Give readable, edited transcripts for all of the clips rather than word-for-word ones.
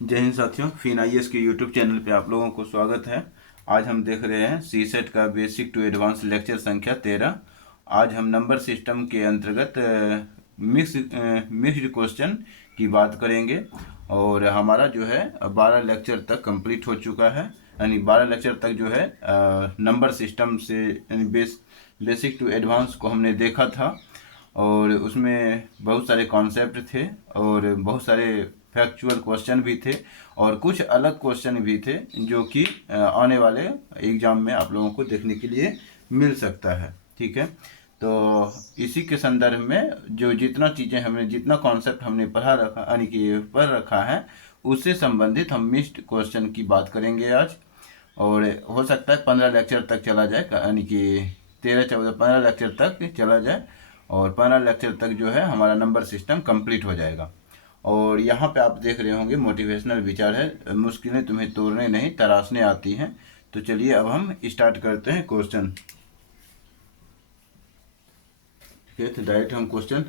जय हिंद साथियों, fin IAS के यूट्यूब चैनल पे आप लोगों को स्वागत है। आज हम देख रहे हैं सीसेट का बेसिक टू एडवांस लेक्चर संख्या 13। आज हम नंबर सिस्टम के अंतर्गत मिक्स्ड क्वेश्चन की बात करेंगे। और हमारा जो है 12 लेक्चर तक कंप्लीट हो चुका है, यानी 12 लेक्चर तक जो है नंबर सिस्टम से बेसिक टू एडवांस को हमने देखा था। और उसमें बहुत सारे कॉन्सेप्ट थे और बहुत सारे फैक्चुअल क्वेश्चन भी थे और कुछ अलग क्वेश्चन भी थे जो कि आने वाले एग्जाम में आप लोगों को देखने के लिए मिल सकता है। ठीक है, तो इसी के संदर्भ में जो जितना कॉन्सेप्ट हमने पढ़ा रखा यानी कि पढ़ रखा है उससे संबंधित हम मिक्स्ड क्वेश्चन की बात करेंगे आज। और हो सकता है 15 लेक्चर तक चला जाए, यानी कि 13 14 15 लेक्चर तक चला जाए और 15 लेक्चर तक जो है हमारा नंबर सिस्टम कंप्लीट हो जाएगा। और यहाँ पे आप देख रहे होंगे मोटिवेशनल विचार है, मुश्किलें तुम्हें तोड़ने नहीं तराशने आती हैं। तो चलिए अब हम स्टार्ट करते हैं क्वेश्चन। ठीक है, तो डायरेक्ट हम क्वेश्चन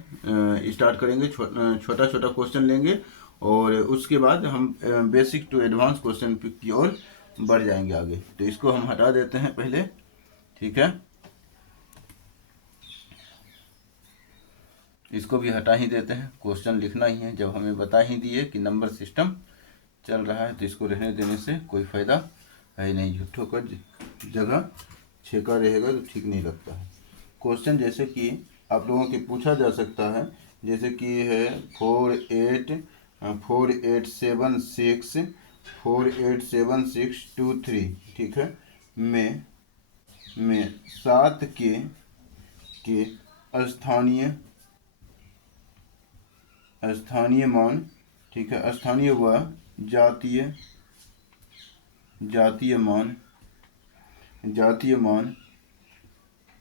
स्टार्ट करेंगे। छोटा छोटा क्वेश्चन लेंगे और उसके बाद हम बेसिक टू एडवांस क्वेश्चन की ओर बढ़ जाएंगे आगे। तो इसको हम हटा देते हैं पहले। ठीक है, इसको भी हटा ही देते हैं, क्वेश्चन लिखना ही है। जब हमें बता ही दिए कि नंबर सिस्टम चल रहा है तो इसको रहने देने से कोई फ़ायदा है नहीं। झूठों का जगह छेका रहेगा तो ठीक नहीं लगता है। क्वेश्चन जैसे कि आप लोगों के पूछा जा सकता है, जैसे कि है 4876 ठीक है, में 7 के स्थानीय स्थानीय मान, ठीक है, स्थानीय व जातीय जातीय मान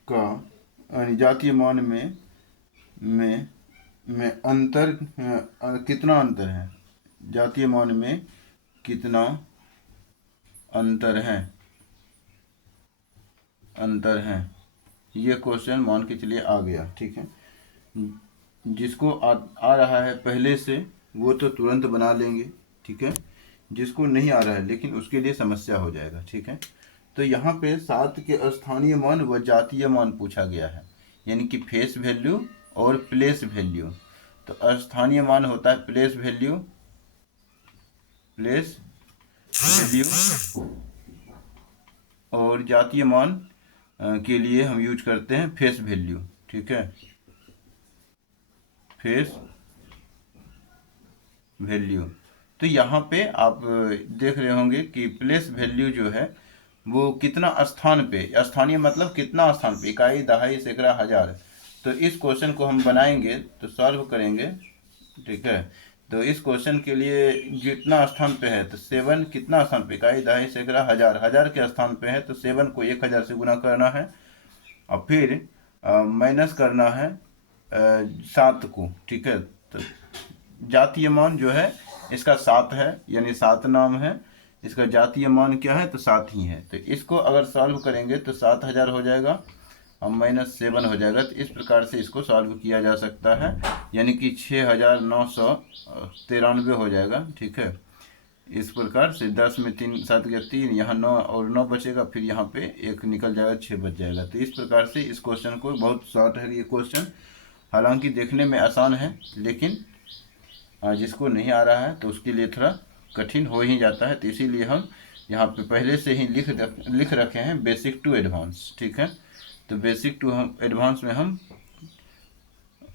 का यानी जातीय मान में अंतर कितना अंतर है, जातीय मान में कितना अंतर है ये क्वेश्चन मान के चलिए आ गया। ठीक है, जिसको आ रहा है पहले से वो तो तुरंत बना लेंगे। ठीक है, जिसको नहीं आ रहा है लेकिन उसके लिए समस्या हो जाएगा। ठीक है, तो यहाँ पे 7 के स्थानीय मान व जातीय मान पूछा गया है, यानी कि फेस वैल्यू और प्लेस वैल्यू। तो स्थानीय मान होता है प्लेस वैल्यू और जातीय मान के लिए हम यूज करते हैं फेस वैल्यू। ठीक है, फेस वैल्यू। तो यहाँ पे आप देख रहे होंगे कि प्लेस वैल्यू जो है वो कितना स्थान पे, स्थानीय मतलब कितना स्थान पे, इकाई दहाई सैकड़ा हजार। तो इस क्वेश्चन को हम बनाएंगे तो सॉल्व करेंगे। ठीक है, तो इस क्वेश्चन के लिए जितना स्थान पे है तो 7 कितना स्थान पे, इकाई दहाई सैकड़ा हजार, हजार के स्थान पे है तो 7 को 1000 से गुना करना है और फिर माइनस करना है 7 को। ठीक है, तो जातीय मान जो है इसका 7 है, यानी 7 नाम है। इसका जातीय मान क्या है तो 7 ही है। तो इसको अगर सॉल्व करेंगे तो 7000 हो जाएगा और -7 हो जाएगा। तो इस प्रकार से इसको सॉल्व किया जा सकता है, यानी कि 6993 हो जाएगा। ठीक है, इस प्रकार से 10 में 3 7 के 3, यहाँ 9 और 9 बचेगा, फिर यहाँ पे 1 निकल जाएगा, 6 बच जाएगा। तो इस प्रकार से इस क्वेश्चन को, बहुत शॉर्ट है ये क्वेश्चन, हालांकि देखने में आसान है लेकिन जिसको नहीं आ रहा है तो उसके लिए थोड़ा कठिन हो ही जाता है। तो इसीलिए हम यहाँ पे पहले से ही लिख रखे हैं बेसिक टू एडवांस। ठीक है, तो बेसिक टू एडवांस में हम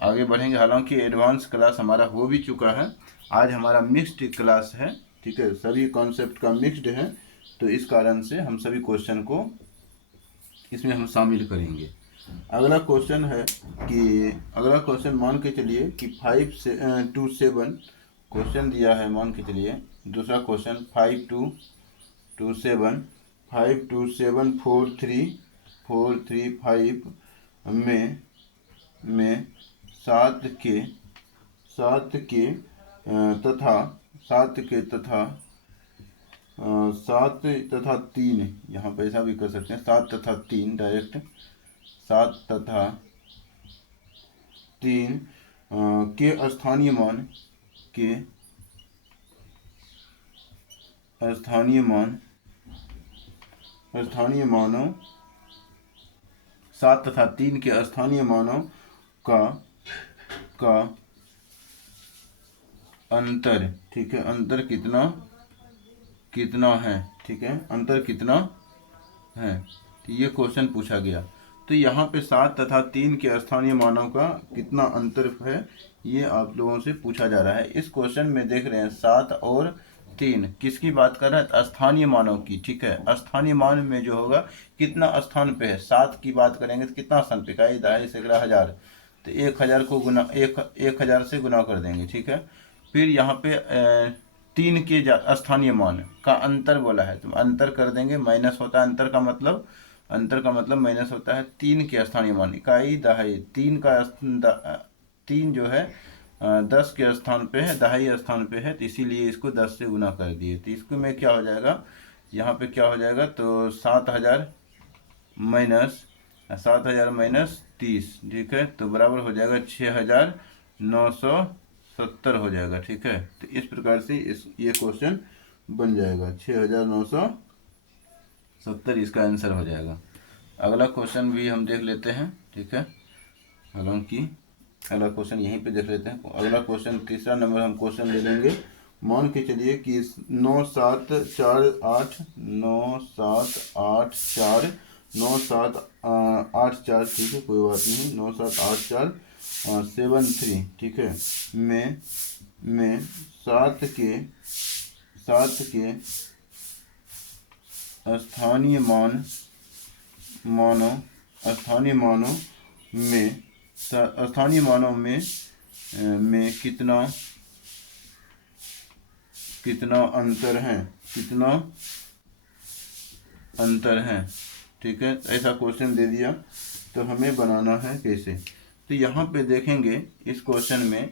आगे बढ़ेंगे। हालांकि एडवांस क्लास हमारा हो भी चुका है, आज हमारा मिक्स्ड क्लास है। ठीक है, सभी कॉन्सेप्ट का मिक्स्ड है, तो इस कारण से हम सभी क्वेश्चन को इसमें हम शामिल करेंगे। अगला क्वेश्चन है कि अगला क्वेश्चन मान के चलिए कि 5 से 2 7 क्वेश्चन दिया है। मान के चलिए दूसरा क्वेश्चन 5 2 7 4 3 5 में 7 के तथा 3, यहाँ पे ऐसा भी कर सकते हैं 7 तथा 3 डायरेक्ट, 7 तथा 3 के स्थानीय मान स्थानीय मानों 7 तथा 3 के स्थानीय मानों का अंतर, ठीक है, अंतर कितना है, ठीक है, अंतर कितना है, तो ये क्वेश्चन पूछा गया। तो यहाँ पे 7 तथा 3 के स्थानीय मानों का कितना अंतर है, ये आप लोगों से पूछा जा रहा है। इस क्वेश्चन में देख रहे हैं 7 और 3 किसकी बात कर रहा है, स्थानीय मानों की, ठीक है। स्थानीय मान में जो होगा कितना स्थान पे है, 7 की बात करेंगे तो कितना स्थान पे, इकाई, दहाई, सैकड़ा, हजार, तो 1000 को गुना 1000 से गुना कर देंगे, ठीक है। फिर यहाँ पे 3 के स्थानीय मान का अंतर बोला है, तो अंतर कर देंगे, माइनस होता है अंतर का मतलब माइनस होता है 3 के स्थानीय मान, इकाई, दहाई, 3 जो है 10 के स्थान पे है, दहाई स्थान पे है, तो इसीलिए इसको 10 से गुना कर दिए। तो इसको में क्या हो जाएगा, यहाँ पे क्या हो जाएगा, तो 7000 माइनस 30, ठीक है, तो बराबर हो जाएगा 6970 हो जाएगा, ठीक है। तो इस प्रकार से ये क्वेश्चन बन जाएगा, 6970 इसका आंसर हो जाएगा। अगला क्वेश्चन भी हम देख लेते हैं, ठीक है, हालांकि अगला क्वेश्चन यहीं पे देख लेते हैं। अगला क्वेश्चन, तीसरा नंबर हम क्वेश्चन ले लेंगे। मान के चलिए कि 9784, ठीक है, कोई बात नहीं, 978473, ठीक है, में 7 के स्थानीय मानों में कितना अंतर है, ठीक है। ऐसा क्वेश्चन दे दिया, तो हमें बनाना है कैसे। तो यहाँ पे देखेंगे इस क्वेश्चन में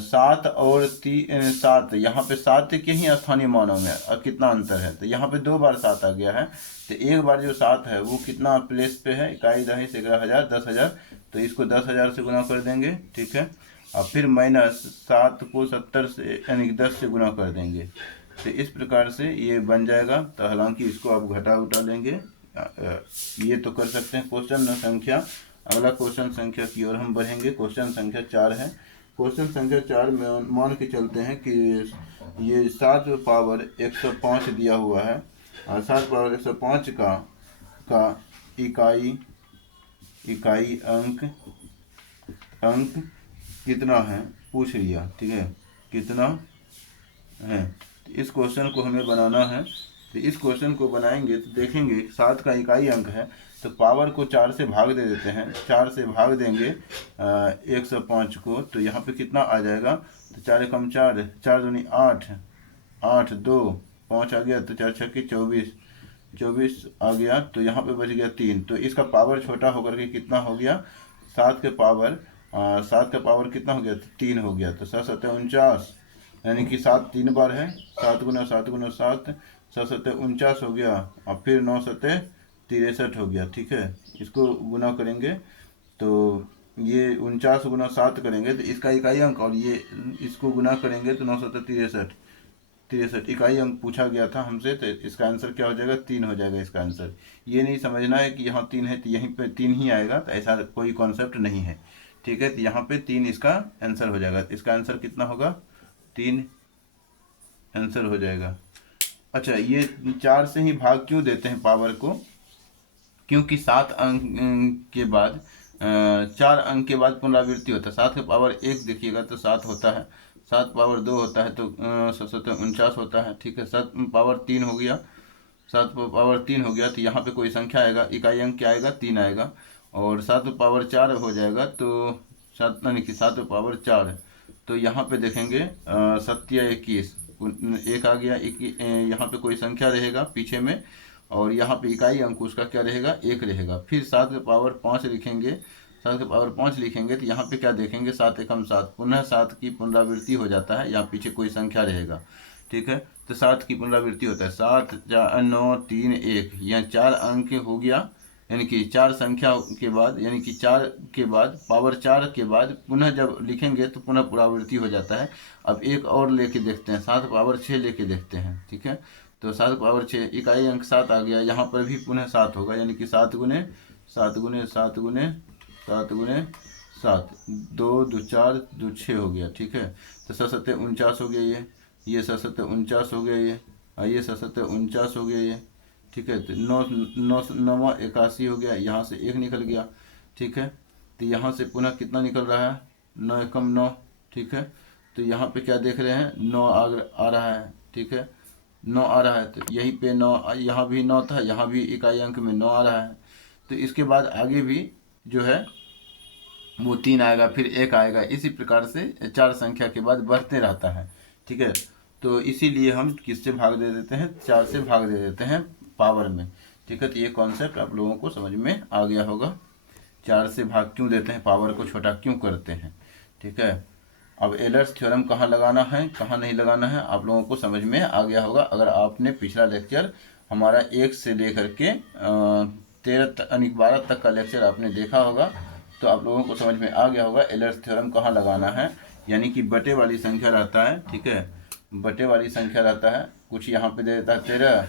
7 और 7, यहाँ पे 7 के ही स्थानीय मानों में कितना अंतर है, तो यहाँ पे 2 बार 7 आ गया है, तो एक बार जो 7 है वो कितना प्लेस पे है, इकाई, दहाई, सैकड़ा, हजार, 10,000, तो इसको 10,000 से गुना कर देंगे, ठीक है। और फिर माइनस 7 को 70 से यानी 10 से गुना कर देंगे, तो इस प्रकार से ये बन जाएगा। तो हालांकि इसको आप घटा उठा लेंगे, ये तो कर सकते हैं क्वेश्चन संख्या। अगला क्वेश्चन संख्या की ओर हम बढ़ेंगे। क्वेश्चन संख्या 4 है। क्वेश्चन संख्या 4 में मान के चलते हैं कि ये 7 पावर 105 दिया हुआ है, और 7 पावर 105 का इकाई अंक कितना है पूछ लिया, ठीक है, कितना है। तो इस क्वेश्चन को हमें बनाना है। तो इस क्वेश्चन को बनाएंगे तो देखेंगे 7 का इकाई अंक है, तो पावर को 4 से भाग दे देते हैं, 4 से भाग देंगे 105 को, तो यहाँ पे कितना आ जाएगा, तो 4 कम 4, 4 दूनी 8, 8 2 5 आ गया, तो 4 छक्के 24 आ गया, तो यहाँ पे बच गया 3। तो इसका पावर छोटा होकर के कितना हो गया, 7 का पावर कितना हो गया, 3 हो गया, तो 7 7 49, यानी कि 7 3 बार है, 7 गुना 7 गुना 7, 7 7 49 हो गया, और फिर 9 7 63 हो गया, ठीक है। इसको गुना करेंगे तो ये 49 गुना 7 करेंगे तो इसका इकाई अंक, और ये इसको गुना करेंगे तो 9 7 63 इकाई अंक पूछा गया था हमसे, तो इसका आंसर क्या हो जाएगा, 3 हो जाएगा इसका आंसर। ये नहीं समझना है कि यहाँ 3 है तो यहीं पे 3 ही आएगा, तो ऐसा कोई कॉन्सेप्ट नहीं है, ठीक है। तो यहाँ पे 3 इसका आंसर हो जाएगा। इसका आंसर कितना होगा, 3 आंसर हो जाएगा। अच्छा, ये 4 से ही भाग क्यों देते हैं पावर को, क्योंकि 7 अंक के बाद 4 अंक के बाद पुनरावृत्ति होता है। 7 का पावर 1 देखिएगा तो 7 होता है, 7 पावर 2 होता है तो 7 49 होता है, ठीक है। 7 पावर 3 हो गया, 7 पावर 3 हो गया, तो यहाँ पे कोई संख्या आएगा, इकाई अंक क्या आएगा, 3 आएगा, और 7 पावर 4 हो जाएगा, तो 7 यानी कि 7 पावर 4, तो यहाँ पे देखेंगे 7 या 21, 1 आ गया, यहाँ पे कोई संख्या रहेगा पीछे में, और यहाँ पे इकाई अंक उसका क्या रहेगा, 1 रहेगा। फिर 7 के पावर 5 लिखेंगे, 7 के पावर 5 लिखेंगे तो यहाँ पे क्या देखेंगे, 7 एकम 7, पुनः 7 की पुनरावृत्ति हो जाता है, यहाँ पीछे कोई संख्या रहेगा, ठीक है। तो 7 की पुनरावृत्ति होता है, 7 9 3 1, यहाँ 4 अंक हो गया, यानी कि 4 संख्या के बाद, यानी कि 4 के बाद पावर 4 के बाद पुनः जब लिखेंगे तो पुनः पुनरावृत्ति हो जाता है। अब एक और लेके देखते हैं, 7 पावर 6 लेके देखते हैं। ठीक है, तो 7 पावर 6 इकाई अंक 7 आ गया, यहाँ पर भी पुनः 7 होगा, यानी कि 7 गुने 7 गुने 7 गुने 7 गुने 7, 2 2 4 2 6 हो गया। ठीक है, तो 7 7 49 हो गया, ये 7 7 49 हो गया, ये 7 7 49 हो गया ये। ठीक है, तो 9 9 9 81 हो गया, यहाँ से 1 निकल गया। ठीक है, तो यहाँ से पुनः कितना निकल रहा है, 9 एकम 9। ठीक है, तो यहाँ पे क्या देख रहे हैं, 9 आ रहा है। ठीक है, 9 आ रहा है, तो यहीं पे 9, यहाँ भी 9 था, यहाँ भी इकाई अंक में 9 आ रहा है। तो इसके बाद आगे भी जो है वो 3 आएगा, फिर 1 आएगा, इसी प्रकार से 4 संख्या के बाद बढ़ते रहता है। ठीक है, तो इसीलिए हम किससे भाग दे देते हैं, 4 से भाग दे देते हैं पावर में। ठीक है, तो ये कॉन्सेप्ट आप लोगों को समझ में आ गया होगा, 4 से भाग क्यों देते हैं, पावर को छोटा क्यों करते हैं। ठीक है, अब एलर्स थ्योरम कहाँ लगाना है कहाँ नहीं लगाना है आप लोगों को समझ में आ गया होगा। अगर आपने पिछला लेक्चर हमारा 1 से लेकर के 12 तक का लेक्चर आपने देखा होगा, तो आप लोगों को समझ में आ गया होगा एलर्स थ्योरम कहाँ लगाना है। यानी कि बटे वाली संख्या रहता है। ठीक है, बटे वाली संख्या रहता है, कुछ यहाँ पे दे देता है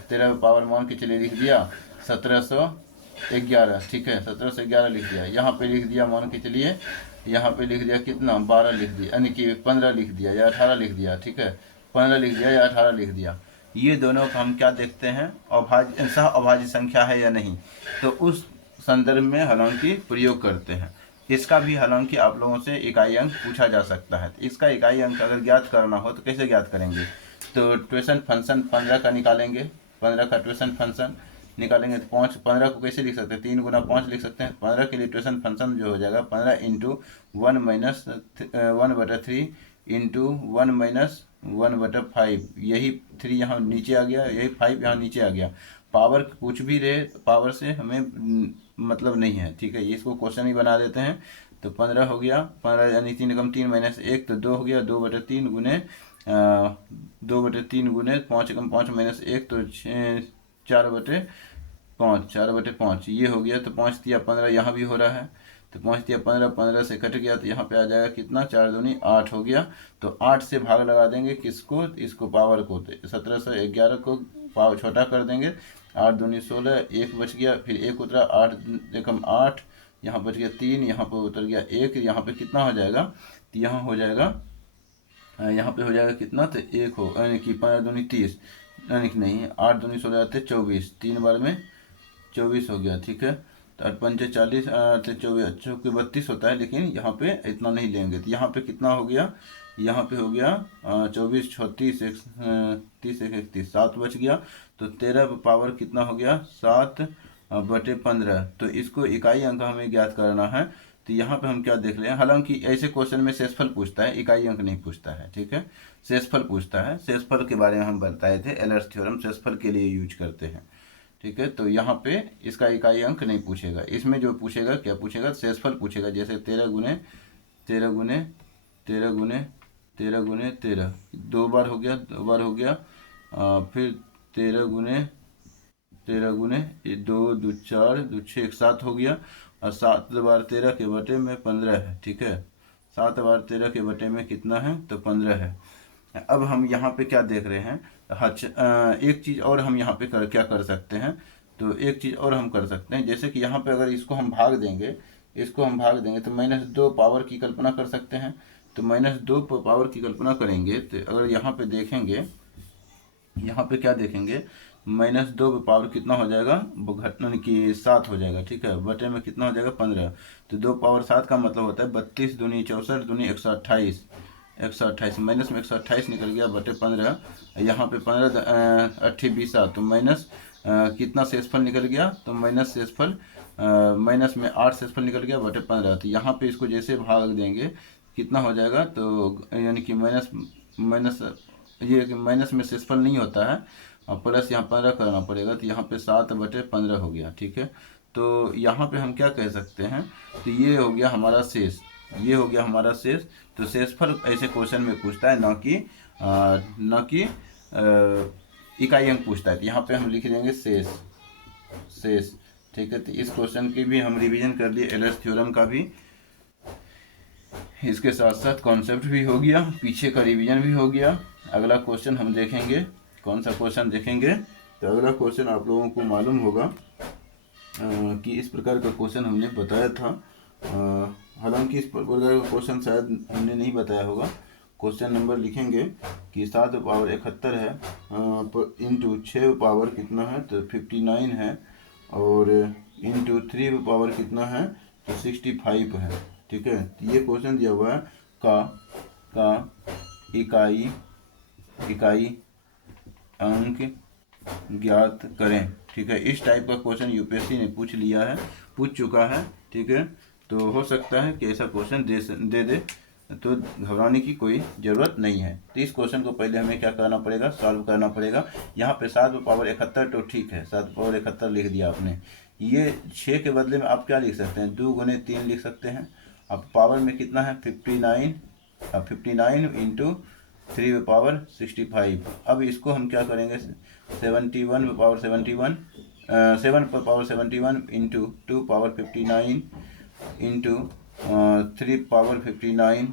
13 पावर मान के चलिए लिख दिया 1711। ठीक है, 1711 लिख दिया, यहाँ पे लिख दिया मान के चलिए, यहाँ पे लिख दिया कितना 12 लिख दिया, यानी कि 15 लिख दिया या 18 लिख दिया। ठीक है, 15 लिख दिया या 18 लिख दिया। ये दोनों को हम क्या देखते हैं, अभाज्य सह अभाज्य संख्या है या नहीं, तो उस संदर्भ में हालांकि प्रयोग करते हैं। इसका भी हालांकि आप लोगों से इकाई अंक पूछा जा सकता है। इसका इकाई अंक अगर ज्ञात करना हो तो कैसे ज्ञात करेंगे, तो ट्यूशन फंक्शन 15 का निकालेंगे, 15 का ट्यूशन फंक्शन निकालेंगे तो 15 को कैसे लिख सकते हैं, 3 गुना 5 लिख सकते हैं। 15 के लिए ट्यूशन फंक्शन जो हो जाएगा 15 इंटू 1 माइनस 1/3 इंटू 1 माइनस 1/5, यही 3 यहाँ नीचे आ गया, यही 5 यहाँ नीचे आ गया। पावर कुछ भी रहे, पावर से हमें मतलब नहीं है। ठीक है, इसको क्वेश्चन ही बना देते हैं। तो 15 हो गया, 15 यानी 3 एकम 3 माइनस 1, तो 2 हो गया, 2/3 गुने 2/3 गुने 5 एकम 5 माइनस 1, तो 4/5, 4/5 ये हो गया। तो 5 दिया 15, यहाँ भी हो रहा है, तो 5 दिया 15, 15 से कट गया, तो यहाँ पे आ जाएगा कितना, 4 दूनी 8 हो गया। तो 8 से भाग लगा देंगे किसको, इसको पावर को, तो 1711 को पावर छोटा कर देंगे, 8 दूनी 16, 1 बच गया, फिर 1 उतरा, 8 एकम 8, यहाँ बच गया 3, यहाँ पर उतर गया 1, यहाँ पे कितना हो जाएगा, तो यहाँ हो जाएगा, यहाँ पे हो जाएगा कितना, तो 1 हो, यानी कि 15 दूनी 30, यानी कि नहीं 8 दूनी 16 आते 24, 3 बार में 24 हो गया। ठीक है, तो 8 पंचे 40, 24 चौके 32 होता है, लेकिन यहाँ पे इतना नहीं लेंगे, तो यहाँ पे कितना हो गया, यहाँ पे हो गया 24 36 30 31, 7 बच गया। तो 13 पावर कितना हो गया, 7/15। तो इसको इकाई अंक हमें ज्ञात करना है। तो यहाँ पे हम क्या देख रहे हैं, हालांकि ऐसे क्वेश्चन में शेषफल पूछता है, इकाई अंक नहीं पूछता है। ठीक है, शेषफल पूछता है, शेषफल के बारे में हम बताए थे, एलर्स थ्योरम शेषफल के लिए यूज करते हैं। ठीक है, तो यहाँ पे इसका इकाई अंक नहीं पूछेगा, इसमें जो पूछेगा क्या पूछेगा, शेषफल पूछेगा। जैसे 13 गुने 13 गुने 13 गुने 13 गुने 13, 2 बार हो गया, 2 बार हो गया, फिर 13 गुने 2 2 4 2 6 7 हो गया, और 7 बार 13 के बटे में 15 है। ठीक है, 7 बार 13 के बटे में कितना है, तो 15 है। अब हम यहाँ पे क्या देख रहे हैं, एक चीज़ और हम यहाँ पे क्या कर सकते हैं, तो एक चीज़ और हम कर सकते हैं, जैसे कि यहाँ पे अगर इसको हम भाग देंगे, तो -2 पावर की कल्पना कर सकते हैं। तो -2 पावर की कल्पना करेंगे, तो अगर यहाँ पे देखेंगे, यहाँ पे क्या देखेंगे, -2 पावर कितना हो जाएगा, घटना की 7 हो जाएगा। ठीक है, बटे में कितना हो जाएगा, 15। तो 2 पावर 7 का मतलब होता है 32 दूनी 64 दूनी 128, 128 माइनस में 128 निकल गया बटे 15, यहाँ पे 15 8 20, तो माइनस कितना शेषफल निकल गया, तो माइनस शेषफल माइनस में 8 शेषफल निकल गया बटे 15। तो यहाँ पे इसको जैसे भाग देंगे कितना हो जाएगा, तो यानी कि माइनस ये माइनस में शेषफल नहीं होता है, और प्लस यहाँ 15 करना पड़ेगा, तो यहाँ पे 7/15 हो गया। ठीक है, तो यहाँ पे हम क्या कह सकते हैं, तो ये हो गया हमारा शेष, ये हो गया हमारा शेष। तो शेषफल ऐसे क्वेश्चन में पूछता है, ना कि इकाई अंक पूछता है। तो यहाँ पे हम लिख देंगे शेष, ठीक है। तो इस क्वेश्चन की भी हम रिवीजन कर लिए, एलर्स थ्योरम का भी, इसके साथ साथ कॉन्सेप्ट भी हो गया, पीछे का रिवीजन भी हो गया। अगला क्वेश्चन हम देखेंगे, कौन सा क्वेश्चन देखेंगे, तो अगला क्वेश्चन आप लोगों को मालूम होगा कि इस प्रकार का क्वेश्चन हमने बताया था। हालांकि इस प्रकार का क्वेश्चन शायद हमने नहीं बताया होगा। क्वेश्चन नंबर लिखेंगे कि 7 पावर 71 है इंटू 6 पावर कितना है, तो 59 है, और इंटू 3 पावर कितना है, तो 65 है। ठीक है। तो ये क्वेश्चन दिया हुआ है का इकाई अंक ज्ञात करें। ठीक है। इस टाइप का क्वेश्चन यूपीएससी ने पूछ चुका है। ठीक है। तो हो सकता है कि ऐसा क्वेश्चन दे, तो घबराने की कोई ज़रूरत नहीं है। तो इस क्वेश्चन को पहले हमें क्या करना पड़ेगा, सॉल्व करना पड़ेगा। यहाँ पे 7 पावर 71 तो ठीक है, 7 पावर 71 लिख दिया आपने। ये 6 के बदले में आप क्या लिख सकते हैं, 2 गुने 3 लिख सकते हैं। अब पावर में कितना है 59 इंटू 3 पावर 65। अब इसको हम क्या करेंगे 71 power 71 7 power 71 into 2 power 59 into 3 power 59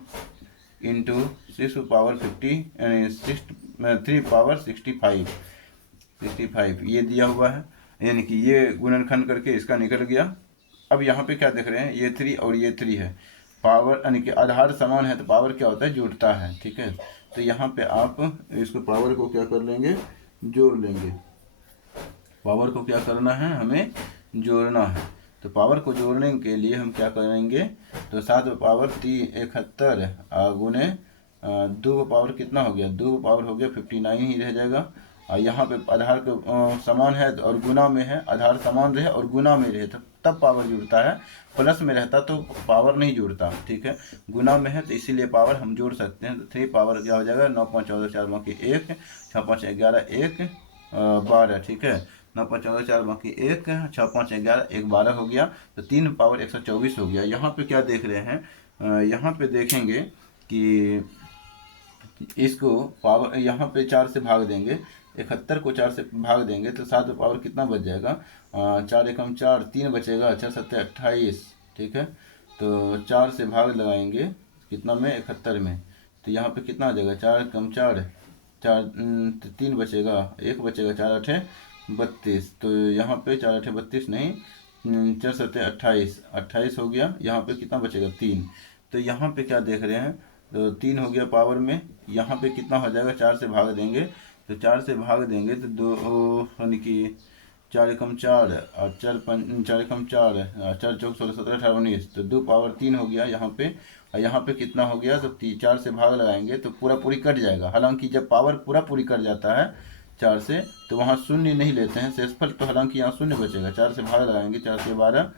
into 6 power 3 power 65 ये दिया हुआ है, यानी कि ये गुणनखंड करके इसका निकल गया। अब यहाँ पे क्या देख रहे हैं, ये 3 और ये 3 है, पावर यानी कि आधार समान है तो पावर क्या होता है, जुड़ता है। ठीक है। तो यहाँ पे आप इसको पावर को क्या कर लेंगे, जोड़ लेंगे। पावर को क्या करना है, हमें जोड़ना है। तो पावर को जोड़ने के लिए हम क्या करेंगे, तो 7 पावर 71 गुने 2 पावर कितना हो गया, 2 पावर हो गया 59 ही रह जाएगा। और यहाँ पे आधार के समान है और गुना में है, आधार समान रहे और गुना में रहे तब पावर जुड़ता है, प्लस में रहता तो पावर नहीं जुड़ता। ठीक है। गुना में है तो इसीलिए पावर हम जोड़ सकते हैं। तो 3 पावर क्या हो जाएगा, 9 5 14 4 बाकी 1 6 5 11 1 12। ठीक है। 9 5 14 4 बाकी 1 6 5 11 1 12 हो गया। तो 3 पावर 124 हो गया। यहाँ पे क्या देख रहे हैं, यहाँ पे देखेंगे कि इसको पावर यहाँ पे 4 से भाग देंगे, 71 को 4 से भाग देंगे तो 7 पावर कितना बच जाएगा, 4 एकम 4 3 बचेगा, 4 7 28। ठीक है। तो 4 से भाग लगाएंगे कितना में, 71 में, तो यहाँ पे कितना आ जाएगा, 4 एकम 4 3 बचेगा, 1 बचेगा, 4 8 32। तो यहाँ पे 4 8 32 नहीं, 4 7 28 हो गया। यहाँ पे कितना बचेगा, 3। तो यहाँ पे क्या देख रहे हैं, तो 3 हो गया पावर में, यहाँ पे कितना हो जाएगा, 4 से भाग देंगे, तो 4 से भाग देंगे तो 2 यानी कि 4 एकम 4 और 4 एकम 4 4 चौक 16 17 18 19, तो 2 पावर 3 हो गया यहाँ पे। और यहाँ पे कितना हो गया, तो 4 से भाग लगाएंगे तो पूरा पूरी कट जाएगा। हालांकि जब पावर पूरा पूरी कट जाता है 4 से तो वहाँ शून्य नहीं लेते हैं शेषफल, तो हालांकि यहाँ शून्य बचेगा। 4 से भाग लगाएंगे, 4 से 12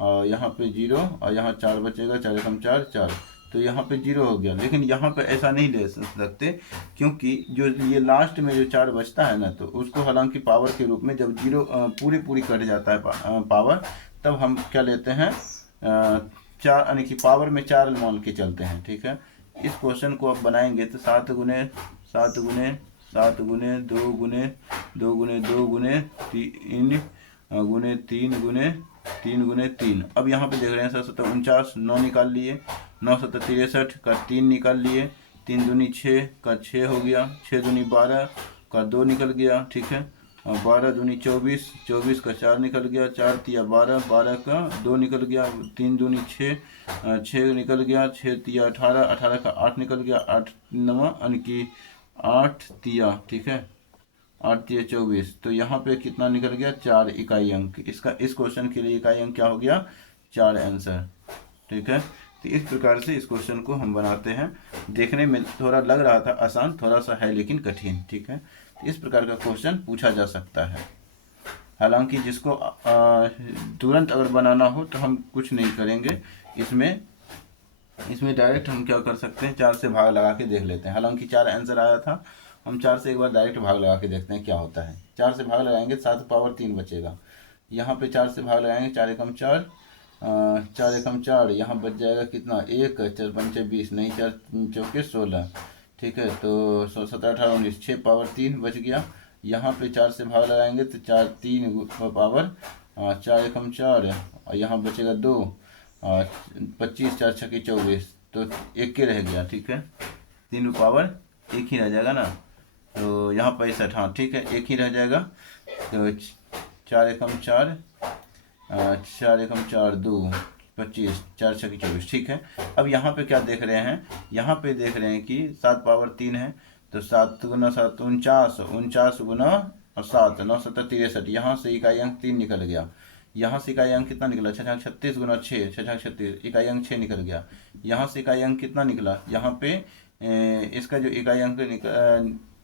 और यहाँ पे 0 और यहाँ 4 बचेगा, 4 एकम 4 4, तो यहाँ पे 0 हो गया। लेकिन यहाँ पे ऐसा नहीं ले सकते, क्योंकि जो ये लास्ट में जो 4 बचता है ना, तो उसको हालांकि पावर के रूप में जब 0 पूरी कट जाता है पावर, तब हम क्या लेते हैं 4 यानी कि पावर में 4 मान के चलते हैं। ठीक है। इस क्वेश्चन को आप बनाएंगे तो 7 गुने 7 गुने 7 गुने 2 गुने 2 गुने 2 गुने 3 गुने 3 गुने 3 गुने 3। अब यहाँ पे देख रहे हैं 7 7 49, 9 निकाल लिए, 9 7 63 का 3 निकाल लिए, 3 दूनी 6 का 6 हो गया, 6 दूनी 12 का 2 निकल गया। ठीक है। 12 दूनी 24, 24 का 4 निकल गया, 4 तिया 12, 12 का 2 निकल गया, 3 दूनी 6 6 निकल गया, 6 तिया 18, 18 का 8 निकल गया, 8 9 यानी कि 8 तिया। ठीक है। 8 तिया 24, तो यहाँ पे कितना निकल गया, 4 इकाई अंक। इसका इस क्वेश्चन के लिए इकाई अंक क्या हो गया, 4 आंसर। ठीक है। तो इस प्रकार से इस क्वेश्चन को हम बनाते हैं। देखने में थोड़ा लग रहा था आसान, थोड़ा सा है लेकिन कठिन। ठीक है। तो इस प्रकार का क्वेश्चन पूछा जा सकता है। हालांकि जिसको तुरंत अगर बनाना हो तो हम कुछ नहीं करेंगे, इसमें डायरेक्ट हम क्या कर सकते हैं, 4 से भाग लगा के देख लेते हैं। हालांकि 4 आंसर आया था, हम 4 से एक बार डायरेक्ट भाग लगा के देखते हैं क्या होता है। 4 से भाग लगाएंगे 7 पावर 3 बचेगा, यहाँ पे 4 से भाग लगाएंगे, 4 एकम 4 4 एकम 4, यहाँ बच जाएगा कितना, 1 4 पंचे 20 नहीं, 4 चौके 16। ठीक है। तो 17 18 19, 6 पावर 3 बच गया। यहाँ पे 4 से भाग लगाएंगे तो 4 3 पावर 4 एकम 4 और यहाँ बचेगा 2 और 25 4 छक्के 24, तो एक के रह गया। ठीक है, 3 पावर एक ही रह जाएगा ना, तो यहाँ 65, हाँ ठीक है, एक ही रह जाएगा। तो 4 एकम 4 4 एकम 4 2 25 4 छक्के 24। ठीक है, अब यहाँ पे क्या देख रहे हैं, यहाँ पे देख रहे हैं कि 7 पावर 3 है, तो 7 गुना 7 49, 49 गुना और 7 9 7 63, यहाँ से इकाई अंक 3 निकल गया। यहाँ से इकाई अंक कितना निकला, 6 36 गुना 6 6 36, इकाई अंक 6 निकल गया। यहाँ से इकाई अंक कितना निकला, यहाँ पे इसका जो इकाई अंक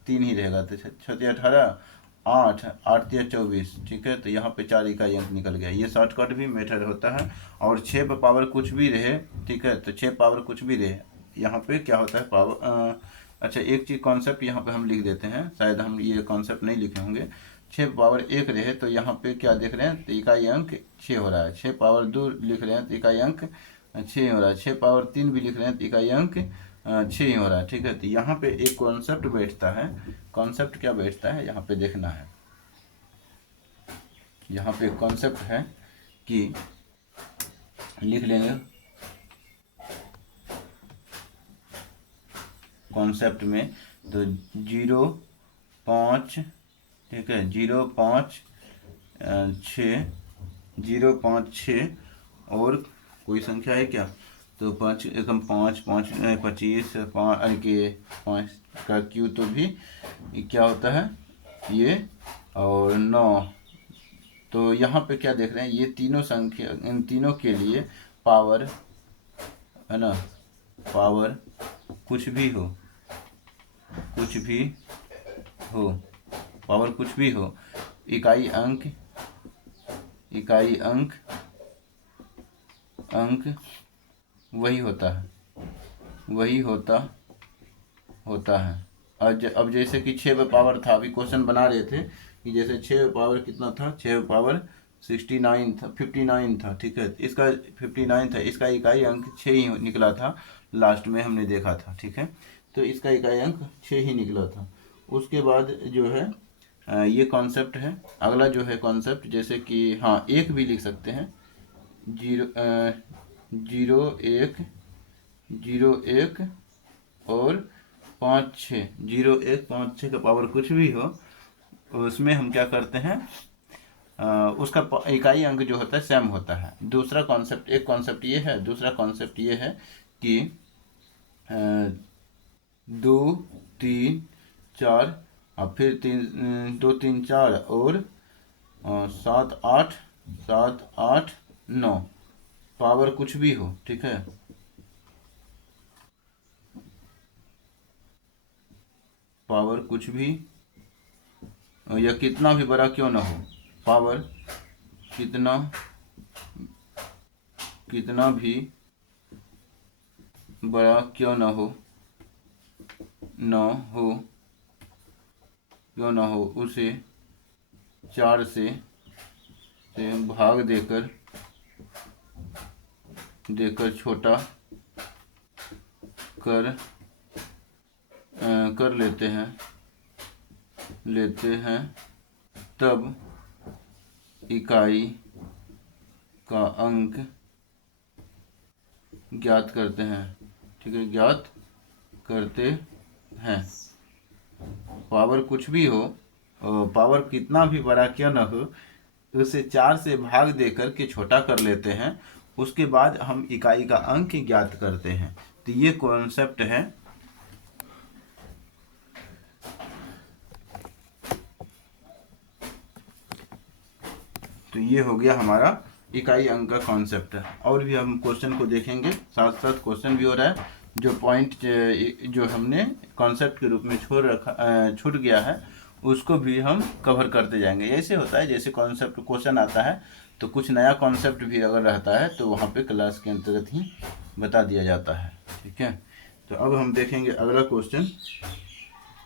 3 ही रहेगा, तो 6 18 8 8 3 24। ठीक है, तो यहाँ पे 4 इकाई अंक निकल गया। ये शॉर्टकट भी मेथड होता है। और 6 पर पावर कुछ भी रहे, ठीक है, तो 6 पावर कुछ भी रहे, यहाँ पे क्या होता है पावर। अच्छा, एक चीज़ कॉन्सेप्ट यहाँ पे हम लिख देते हैं, शायद हम ये कॉन्सेप्ट नहीं लिखे होंगे। 6 पावर 1 रहे तो यहाँ पे क्या देख रहे हैं, तो इकाई अंक 6 हो रहा है। 6 पावर 2 लिख रहे हैं तो इकाई अंक 6 हो रहा है। 6 पावर 3 भी लिख रहे हैं तो इकाई अंक 6 ही हो रहा है। ठीक है, तो यहाँ पे एक कॉन्सेप्ट बैठता है। कॉन्सेप्ट क्या बैठता है, यहाँ पे देखना है। यहाँ पे कॉन्सेप्ट है कि लिख लेंगे कॉन्सेप्ट में, तो 0 5, ठीक है, 0 5 6 0 5 6 और कोई संख्या है क्या, तो 5 एकम 5 5 25 5 के 5 का क्यू, तो भी क्या होता है ये, और 9। तो यहाँ पे क्या देख रहे हैं, ये तीनों संख्या, इन तीनों के लिए पावर है ना, पावर कुछ भी हो, कुछ भी हो, पावर कुछ भी हो, इकाई अंक वही होता है, वही होता है। अब जैसे कि 6 पे पावर था, अभी क्वेश्चन बना रहे थे कि जैसे 6 पावर कितना था, 6 पावर 69 था, 59 था। ठीक है, इसका 59 था, इसका इकाई अंक 6 ही निकला था, लास्ट में हमने देखा था। ठीक है, तो इसका इकाई अंक 6 ही निकला था। उसके बाद जो है ये कॉन्सेप्ट है। अगला जो है कॉन्सेप्ट, जैसे कि हाँ, एक भी लिख सकते हैं, 0 1 0 1 और 5 6, 0 1 5 6 का पावर कुछ भी हो, उसमें हम क्या करते हैं, उसका इकाई अंक जो होता है सेम होता है। दूसरा कॉन्सेप्ट, एक कॉन्सेप्ट ये है, दूसरा कॉन्सेप्ट ये है कि 2 3 4 और फिर 2 3 4 और 7 8 9, पावर कुछ भी हो। ठीक है, पावर कुछ भी या कितना भी बड़ा क्यों ना हो, पावर कितना भी बड़ा क्यों ना हो, क्यों ना हो, उसे 4 से भाग देकर छोटा कर लेते हैं, तब इकाई का अंक ज्ञात करते हैं। ठीक है, ज्ञात करते हैं। पावर कुछ भी हो, पावर कितना भी बड़ा क्यों ना हो, उसे 4 से भाग देकर के छोटा कर लेते हैं, उसके बाद हम इकाई का अंक ज्ञात करते हैं। तो ये कॉन्सेप्ट है। तो ये हो गया हमारा इकाई अंक का कॉन्सेप्ट। और भी हम क्वेश्चन को देखेंगे, साथ साथ क्वेश्चन भी हो रहा है। जो पॉइंट जो हमने कॉन्सेप्ट के रूप में छूट गया है, उसको भी हम कवर करते जाएंगे। ऐसे होता है, जैसे कॉन्सेप्ट क्वेश्चन आता है तो कुछ नया कॉन्सेप्ट भी अगर रहता है तो वहाँ पे क्लास के अंतर्गत ही बता दिया जाता है। ठीक है, तो अब हम देखेंगे अगला क्वेश्चन।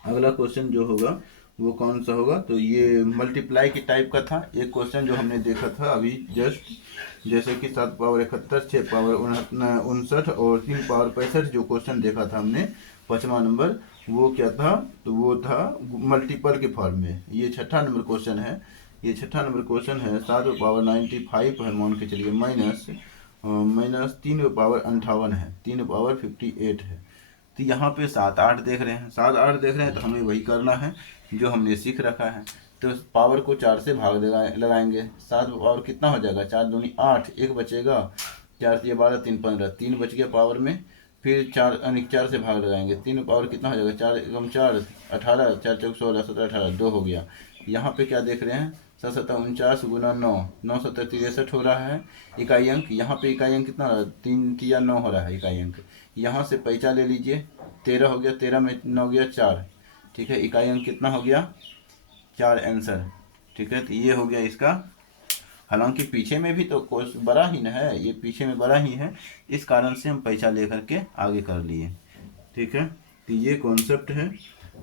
अगला क्वेश्चन जो होगा वो कौन सा होगा, तो ये मल्टीप्लाई के टाइप का था। एक क्वेश्चन जो हमने देखा था अभी जस्ट, जैसे कि 7 पावर 71, 6 पावर 59 और 3 पावर 65 जो क्वेश्चन देखा था हमने 5वां नंबर, वो क्या था, तो वो था मल्टीपल के फॉर्म में। ये 6ठा नंबर क्वेश्चन है ये छठा नंबर क्वेश्चन है। 7 पावर 95 है मान के चलिए, माइनस माइनस 3 पावर 58 है, 3 पावर 58 है। तो यहाँ पे 7 8 देख रहे हैं, 7 8 देख रहे हैं, तो हमें वही करना है जो हमने सीख रखा है। तो पावर को 4 से भाग लगाएंगे। 7 पावर कितना हो जाएगा, 4 दूनी 8, 1 बचेगा, 4 से 12, 3 15, 3 बच गया पावर में। फिर 4 यानी 4 से भाग लगाएंगे, 3 पावर कितना हो जाएगा, 4 एकम 4, 18, 4 चौक 16, 17 18, 2 हो गया। यहाँ पे क्या देख रहे हैं, 7 7 49 गुना 9, 9 7 63 हो रहा है इकाई अंक। यहाँ पे इकाई अंक कितना, 3 3 9 हो रहा है इकाई अंक। यहाँ से पैंचा ले लीजिए, 13 हो गया, 13 में 9 गया 4, ठीक है। इकाई अंक कितना हो गया, 4 आंसर, ठीक है। तो ये हो गया इसका। हालांकि पीछे में भी तो कोर्स बड़ा ही न है, ये पीछे में बड़ा ही है, इस कारण से हम पैसा लेकर के आगे कर लिए, ठीक है। तो ये कॉन्सेप्ट है।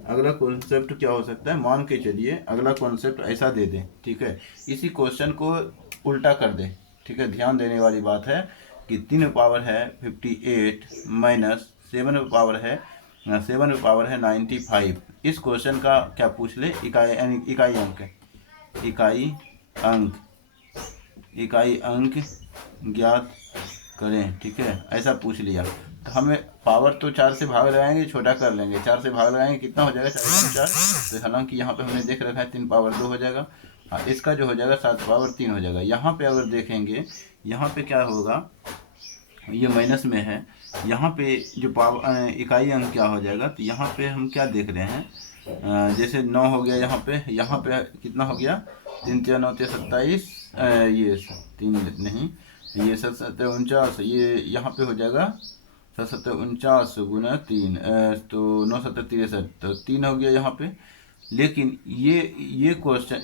अगला कॉन्सेप्ट क्या हो सकता है, मान के चलिए अगला कॉन्सेप्ट ऐसा दे दें, ठीक है, इसी क्वेश्चन को उल्टा कर दें, ठीक है। ध्यान देने वाली बात है कि 3 पावर है 58 माइनस 7 पावर है 95। इस क्वेश्चन का क्या पूछ ले, इकाई अंक, इकाई अंक, इकाई अंक ज्ञात करें, ठीक है, ऐसा पूछ लिया। तो हमें पावर तो 4 से भाग लगाएंगे, छोटा कर लेंगे, 4 से भाग लगाएंगे, कितना हो जाएगा, 4 4। तो हालांकि यहाँ पे हमने देख रखा है 3 पावर 2 हो जाएगा। हाँ, इसका जो हो जाएगा 7 पावर 3 हो जाएगा। यहाँ पे अगर देखेंगे, यहाँ पे क्या होगा, ये माइनस में है, यहाँ पे जो पावर इकाई अंक क्या हो जाएगा, तो यहाँ पे हम क्या देख रहे हैं, जैसे 9 हो गया, यहाँ पे कितना हो गया, 3 3 9 27, ये 3 नहीं, ये 7 7 49, ये यहाँ पे हो जाएगा 7 7 49 गुना 3, तो 9 7 63, तो 3 हो गया यहाँ पे। लेकिन ये क्वेश्चन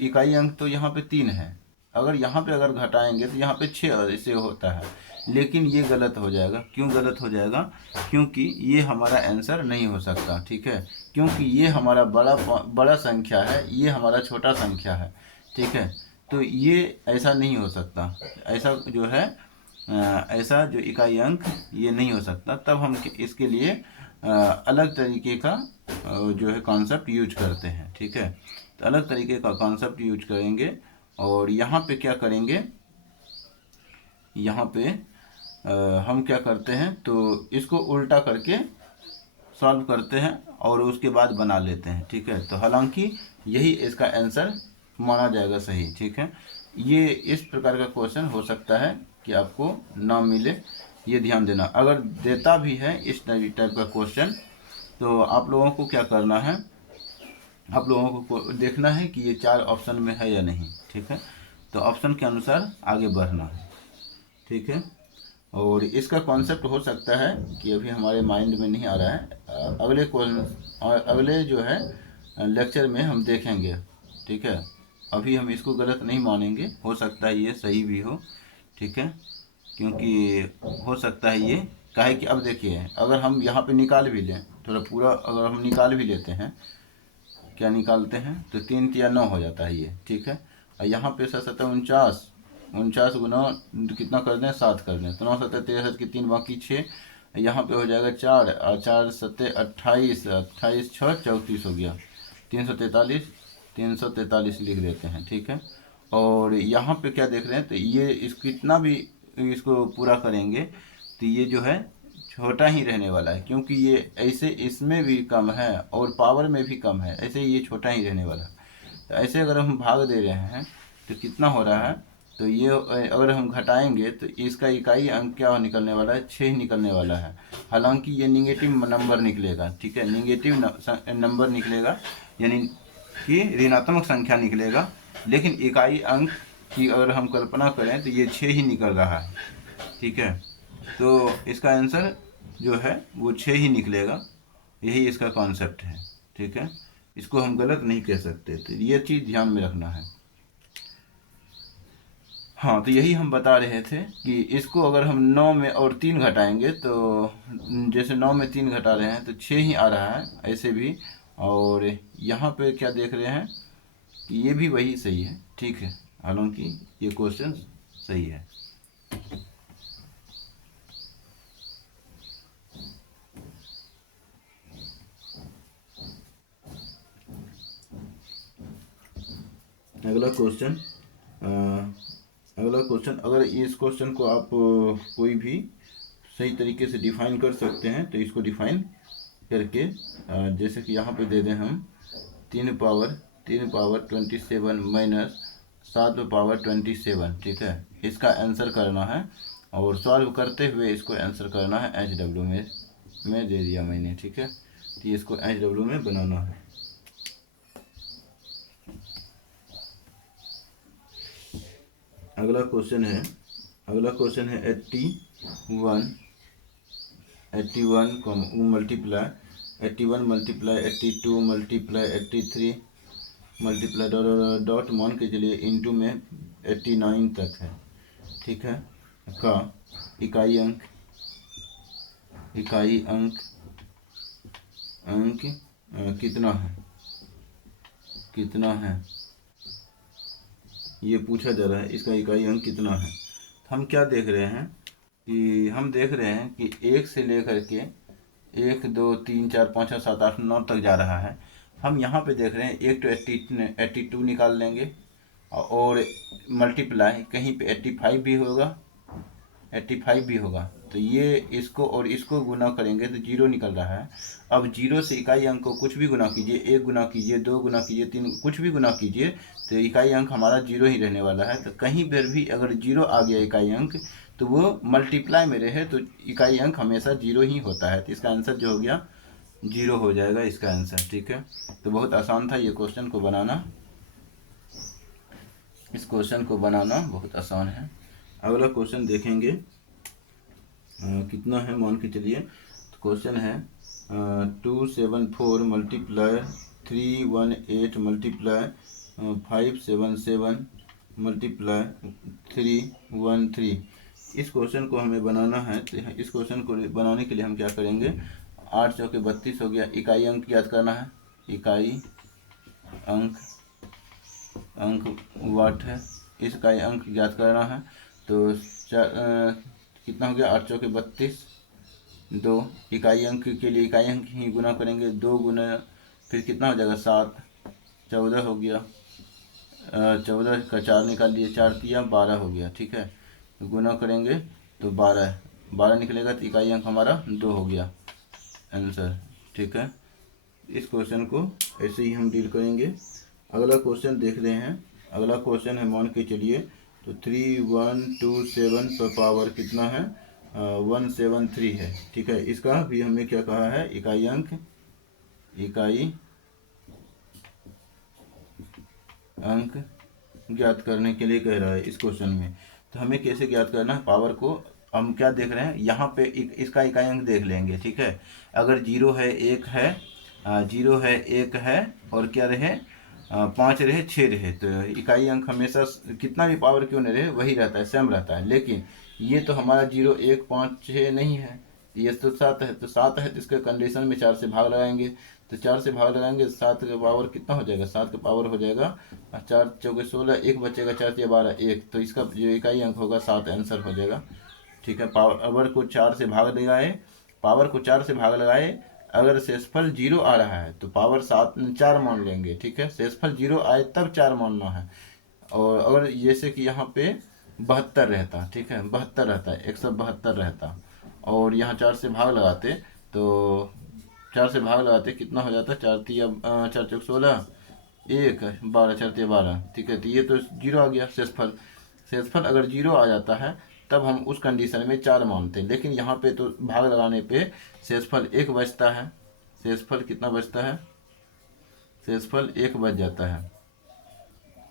इकाई अंक तो यहाँ पे 3 है, अगर यहाँ पे अगर घटाएंगे तो यहाँ पे 6 ऐसे होता है, लेकिन ये गलत हो जाएगा। क्यों गलत हो जाएगा, क्योंकि ये हमारा आंसर नहीं हो सकता, ठीक है, क्योंकि ये हमारा बड़ा संख्या है, ये हमारा छोटा संख्या है, ठीक है। तो ये ऐसा नहीं हो सकता, ऐसा जो है ऐसा जो इकाई अंक ये नहीं हो सकता। तब हम इसके लिए अलग तरीके का जो है कॉन्सेप्ट यूज करते हैं, ठीक है। तो अलग तरीके का कॉन्सेप्ट यूज करेंगे और यहाँ पे क्या करेंगे, यहाँ पे हम क्या करते हैं, तो इसको उल्टा करके सॉल्व करते हैं और उसके बाद बना लेते हैं, ठीक है। तो हालांकि यही इसका आंसर माना जाएगा सही, ठीक है। ये इस प्रकार का क्वेश्चन हो सकता है कि आपको ना मिले, ये ध्यान देना। अगर देता भी है इस टाइप का क्वेश्चन, तो आप लोगों को क्या करना है, आप लोगों को देखना है कि ये 4 ऑप्शन में है या नहीं, ठीक है। तो ऑप्शन के अनुसार आगे बढ़ना है, ठीक है। और इसका कॉन्सेप्ट हो सकता है कि अभी हमारे माइंड में नहीं आ रहा है, अगले जो है लेक्चर में हम देखेंगे, ठीक है। अभी हम इसको गलत नहीं मानेंगे, हो सकता है ये सही भी हो, ठीक है, क्योंकि हो सकता है ये, काहे कि अब देखिए अगर हम यहाँ पे निकाल भी लें, थोड़ा पूरा अगर हम निकाल भी लेते हैं, क्या निकालते हैं, तो 3 3 9 हो जाता है ये, ठीक है। और यहाँ पे 7 7 49, 49 गुना कितना कर दें, 7 कर दें, तो 9 7 63 की 3 बाकी 6, यहाँ पे हो जाएगा 4 और 4 7 28, 28 6 34 हो गया, 343, 343 लिख देते हैं, ठीक है। और यहाँ पे क्या देख रहे हैं, तो ये इसको कितना भी इसको पूरा करेंगे तो ये जो है छोटा ही रहने वाला है, क्योंकि ये ऐसे इसमें भी कम है और पावर में भी कम है, ऐसे ये छोटा ही रहने वाला है। तो ऐसे अगर हम भाग दे रहे हैं तो कितना हो रहा है, तो ये अगर हम घटाएंगे तो इसका इकाई अंक क्या निकलने वाला है, 6 ही निकलने वाला है। हालांकि ये निगेटिव नंबर निकलेगा, ठीक है, निगेटिव नंबर निकलेगा, यानी कि ऋणात्मक संख्या निकलेगा, लेकिन इकाई अंक की अगर हम कल्पना करें तो ये 6 ही निकल रहा है, ठीक है। तो इसका आंसर जो है वो 6 ही निकलेगा, यही इसका कॉन्सेप्ट है, ठीक है। इसको हम गलत नहीं कह सकते, तो ये चीज़ ध्यान में रखना है। हाँ, तो यही हम बता रहे थे कि इसको अगर हम 9 में और 3 घटाएंगे, तो जैसे 9 में 3 घटा रहे हैं तो 6 ही आ रहा है ऐसे भी। और यहाँ पे क्या देख रहे हैं कि ये भी वही सही है, ठीक है, हालांकि ये क्वेश्चन सही है। अगला क्वेश्चन अगर इस क्वेश्चन को आप कोई भी सही तरीके से डिफाइन कर सकते हैं तो इसको डिफाइन करके जैसे कि यहाँ पे दे दें हम 3 पावर 27 माइनस 7 पावर 27, ठीक है, इसका आंसर करना है और सॉल्व करते हुए इसको आंसर करना है। HW में दे दिया मैंने, ठीक है, तो इसको HW में बनाना है। अगला क्वेश्चन है 81 को multiply 81 multiply 82 multiply 83 multiply dot मान के चलिए इंटू में 89 तक है, ठीक है, का इकाई अंक कितना है ये पूछा जा रहा है। इसका इकाई अंक कितना है। हम क्या देख रहे हैं कि हम देख रहे हैं कि 1 से लेकर के 1 2 3 4 5 6 7 8 9 तक जा रहा है। हम यहाँ पे देख रहे हैं 1 to 82 निकाल लेंगे और मल्टीप्लाई कहीं पे 85 भी होगा तो ये इसको और इसको गुना करेंगे तो 0 निकल रहा है। अब 0 से इकाई अंक को कुछ भी गुना कीजिए, 1 गुना कीजिए, 2 गुना कीजिए, 3 कुछ भी गुना कीजिए तो इकाई अंक हमारा 0 ही रहने वाला है। तो कहीं पर भी अगर 0 आ गया इकाई अंक तो वो मल्टीप्लाई में रहे तो इकाई अंक हमेशा 0 ही होता है। तो इसका आंसर जो हो गया 0 हो जाएगा इसका आंसर, ठीक है। तो बहुत आसान था ये क्वेश्चन को बनाना, इस क्वेश्चन को बनाना बहुत आसान है। अगला क्वेश्चन देखेंगे कितना है, मान के चलिए। तो क्वेश्चन है 274 मल्टीप्लाई 318 मल्टीप्लाई 577 मल्टीप्लाई 313। इस क्वेश्चन को हमें बनाना है। तो इस क्वेश्चन को बनाने के लिए हम क्या करेंगे, 8 चौके 32 हो गया। इकाई अंक याद करना है, इकाई अंक वाट है, इस इकाई अंक याद करना है। तो कितना हो गया, 8 चौके 32, 2 इकाई अंक के लिए इकाई अंक ही गुना करेंगे, 2 गुना फिर कितना हो जाएगा 7, 14 हो गया, 14 का 4 निकाल लिए, 4 तिया 12 हो गया, ठीक है। तो गुना करेंगे तो 12 निकलेगा तो इकाई अंक हमारा 2 हो गया आंसर, ठीक है। इस क्वेश्चन को ऐसे ही हम डील करेंगे। अगला क्वेश्चन देख रहे हैं। अगला क्वेश्चन है, मान के चलिए तो 3127 पर पावर कितना है 173 है, ठीक है। इसका भी हमें क्या कहा है, इकाई अंक ज्ञात करने के लिए कह रहा है इस क्वेश्चन में। तो हमें कैसे ज्ञात करना है पावर को, हम क्या देख रहे हैं यहाँ पे इसका इकाई अंक देख लेंगे, ठीक है। अगर 0 है 1 है 0 है 1 है और क्या रहे 5 रहे 6 रहे तो इकाई अंक हमेशा कितना भी पावर क्यों नहीं रहे वही रहता है, सेम रहता है। लेकिन ये तो हमारा 0 1 5 6 नहीं है, ये तो 7 है। तो 7 है तो इसके कंडीशन में 4 से भाग लगाएंगे, तो 4 से भाग लगाएंगे 7 का पावर कितना हो जाएगा, 7 का पावर हो जाएगा 4 चौके 16, 1 बचेगा, 4 तिया 12 1, तो इसका जो इकाई अंक होगा 7 आंसर हो जाएगा, ठीक है। पावर को 4 से भाग लगाए, अगर शेषफल 0 आ रहा है तो पावर 4 मान लेंगे, ठीक है। शेषफल 0 आए तब 4 मानना है। और अगर जैसे कि यहाँ पे 72 रहता, ठीक है, 72 रहता है, 172 रहता और यहाँ 4 से भाग लगाते तो 4 से भाग लगाते कितना हो जाता, 4 तिया 4 चौक 16, 1 12 4 तिया 12, ठीक है। तो ये तो 0 आ गया शेषफल अगर 0 आ जाता है तब हम उस कंडीशन में 4 मानते हैं। लेकिन यहाँ पे तो भाग लगाने पे शेषफल 1 बचता है, शेषफल कितना बचता है, शेषफल 1 बच जाता है,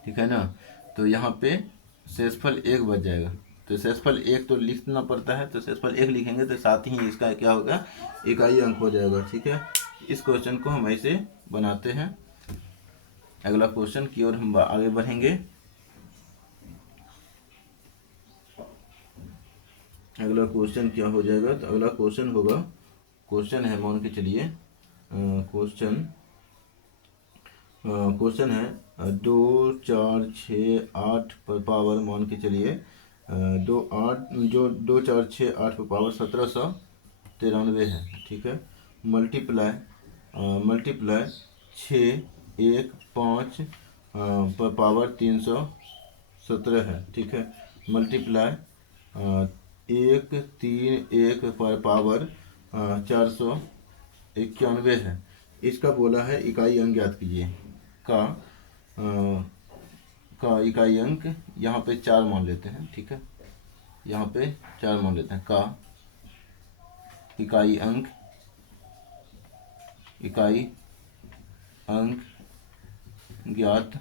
ठीक है ना। तो यहाँ पे शेषफल 1 बच जाएगा, तो शेषफल 1 तो लिखना पड़ता है, तो शेषफल 1 लिखेंगे तो साथ ही इसका क्या होगा, इकाई अंक हो जाएगा, ठीक है। इस क्वेश्चन को हम ऐसे बनाते हैं। अगला क्वेश्चन की ओर हम आगे बढ़ेंगे। अगला क्वेश्चन क्या हो जाएगा, तो अगला क्वेश्चन होगा, क्वेश्चन है मान के चलिए क्वेश्चन है 2 4 6 8 पर पावर मान के चलिए 2 4 6 8 पर पावर 1793 है, ठीक है। मल्टीप्लाई 6 1 5 पर पावर 317 है, ठीक है, मल्टीप्लाई 131 पर पावर 491 है। इसका बोला है इकाई अंक ज्ञात कीजिए। का इकाई अंक यहाँ पे 4 मान लेते हैं, ठीक है, यहाँ पे 4 मान लेते हैं। का इकाई अंक ज्ञात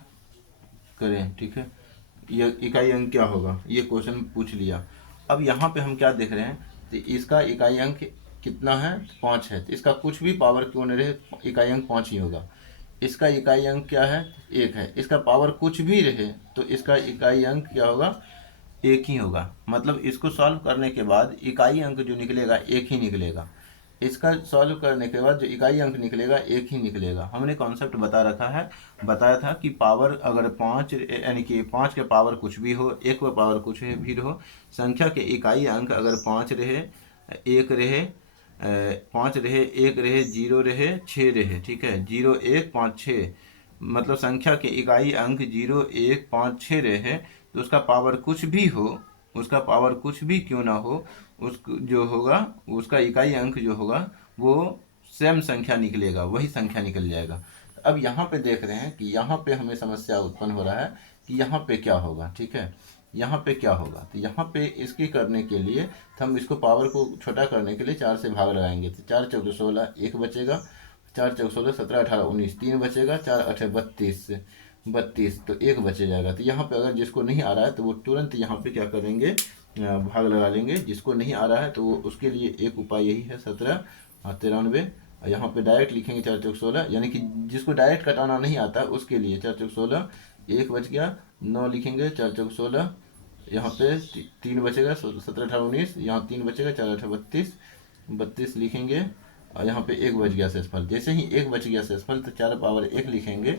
करें, ठीक है। यह इकाई अंक क्या होगा, ये क्वेश्चन पूछ लिया। अब यहाँ पे हम क्या देख रहे हैं, तो इसका इकाई अंक कितना है, 5 है, तो इसका कुछ भी पावर क्यों न रहे, इकाई अंक 5 ही होगा। इसका इकाई अंक क्या है, 1 है, इसका पावर कुछ भी रहे तो इसका इकाई अंक क्या होगा, 1 ही होगा। मतलब इसको सॉल्व करने के बाद इकाई अंक जो निकलेगा 1 ही निकलेगा। इसका सॉल्व करने के बाद जो इकाई अंक निकलेगा 1 ही निकलेगा। हमने कॉन्सेप्ट बताया था कि पावर अगर 5 यानी कि 5 के पावर कुछ भी हो, 1 का पावर कुछ भी हो, संख्या के इकाई अंक अगर 5 रहे, 1 रहे, 5 रहे, 1 रहे, 0 रहे, 6 रहे, ठीक है, 0 1 5 6, मतलब संख्या के इकाई अंक 0 1 5 6 रहे तो उसका पावर कुछ भी हो, उसका पावर कुछ भी क्यों ना हो, उस जो होगा उसका इकाई अंक जो होगा वो सेम संख्या निकलेगा, वही संख्या निकल जाएगा। अब यहाँ पे देख रहे हैं कि यहाँ पे हमें समस्या उत्पन्न हो रहा है कि यहाँ पे क्या होगा, ठीक है, यहाँ पे क्या होगा। तो यहाँ पे इसकी करने के लिए तो हम इसको पावर को छोटा करने के लिए 4 से भाग लगाएंगे, तो 4 चौके 16 1 बचेगा, 4 चौके 16 17 18 19 3 बचेगा, 4 8 32 तो 1 बचे जाएगा। तो यहाँ पे अगर जिसको नहीं आ रहा है तो वो तुरंत यहाँ पे क्या करेंगे, भाग लगा लेंगे। जिसको नहीं आ रहा है तो वो उसके लिए एक उपाय यही है, 17 और 93। यहाँ पे डायरेक्ट लिखेंगे 4 चौक 16, यानी कि जिसको डायरेक्ट कटाना नहीं आता उसके लिए 4 चौक 16, 1 बच गया, 9 लिखेंगे, 4 चौक 16, यहाँ पे 3 बचेगा, 17 18 19, यहाँ 3 बचेगा, 4 8 32 लिखेंगे, और यहाँ पे 1 बच गया शेषफल। जैसे ही 1 बच गया शेषफल तो 4 पावर 1 लिखेंगे।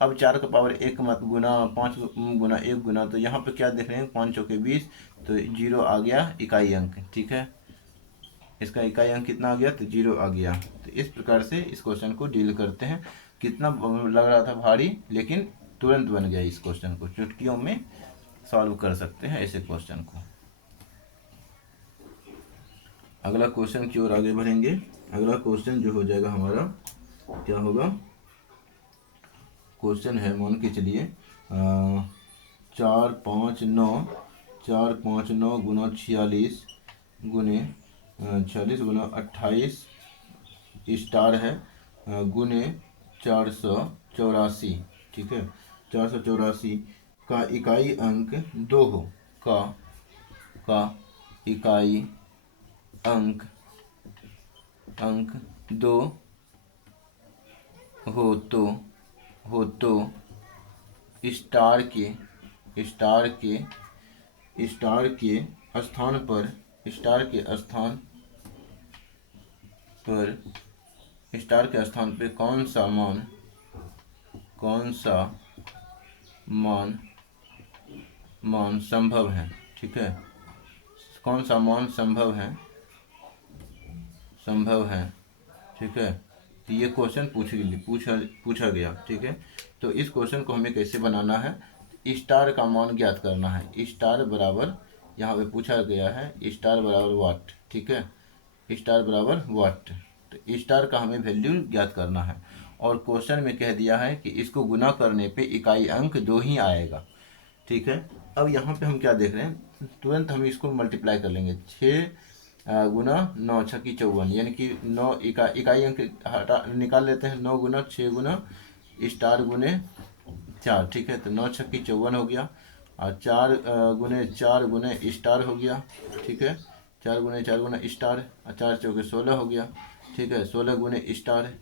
अब 4 का पावर 1 मत गुना 5 गुना 1 गुना, तो यहाँ पे क्या देख रहे हैं, 5 चौके 20, तो 0 आ गया इकाई अंक, ठीक है, इसका इकाई अंक कितना आ गया, तो 0 आ गया। तो इस प्रकार से इस क्वेश्चन को डील करते हैं। कितना लग रहा था भारी, लेकिन तुरंत बन गया। इस क्वेश्चन को चुटकियों में सॉल्व कर सकते हैं ऐसे क्वेश्चन को। अगला क्वेश्चन की ओर आगे बढ़ेंगे। अगला क्वेश्चन जो हो जाएगा हमारा, क्या होगा, क्वेश्चन है, मान के चलिए 4 5 9 4 5 9 गुना 46 गुने 46 गुना 28 स्टार है, गुने 484, ठीक है, 484 का इकाई अंक 2 हो, का इकाई अंक 2 हो तो स्टार के स्थान पर कौन सा मान संभव है, ठीक है, कौन सा मान संभव है, ठीक है। तो ये क्वेश्चन पूछा गया, ठीक है। तो इस क्वेश्चन को हमें कैसे बनाना है, स्टार का मान ज्ञात करना है। स्टार बराबर, यहाँ पे पूछा गया है स्टार बराबर वाट, ठीक है, स्टार बराबर वाट। तो स्टार का हमें वैल्यू ज्ञात करना है, और क्वेश्चन में कह दिया है कि इसको गुना करने पे इकाई अंक 2 ही आएगा, ठीक है। अब यहाँ पे हम क्या देख रहे हैं, तुरंत हम इसको मल्टीप्लाई कर लेंगे। 6 गुना 9 छक्की 54, यानी कि 9 इकाई अंक हटा निकाल लेते हैं। 9 गुना 6 गुना स्टार गुने 4, ठीक है, तो 9 छक्की 54 हो गया, और 4 गुने 4 गुने स्टार हो गया, ठीक है, 4 गुने 4 गुना स्टार, और 4 चौके 16 हो गया, ठीक है, 16 गुने स्टार,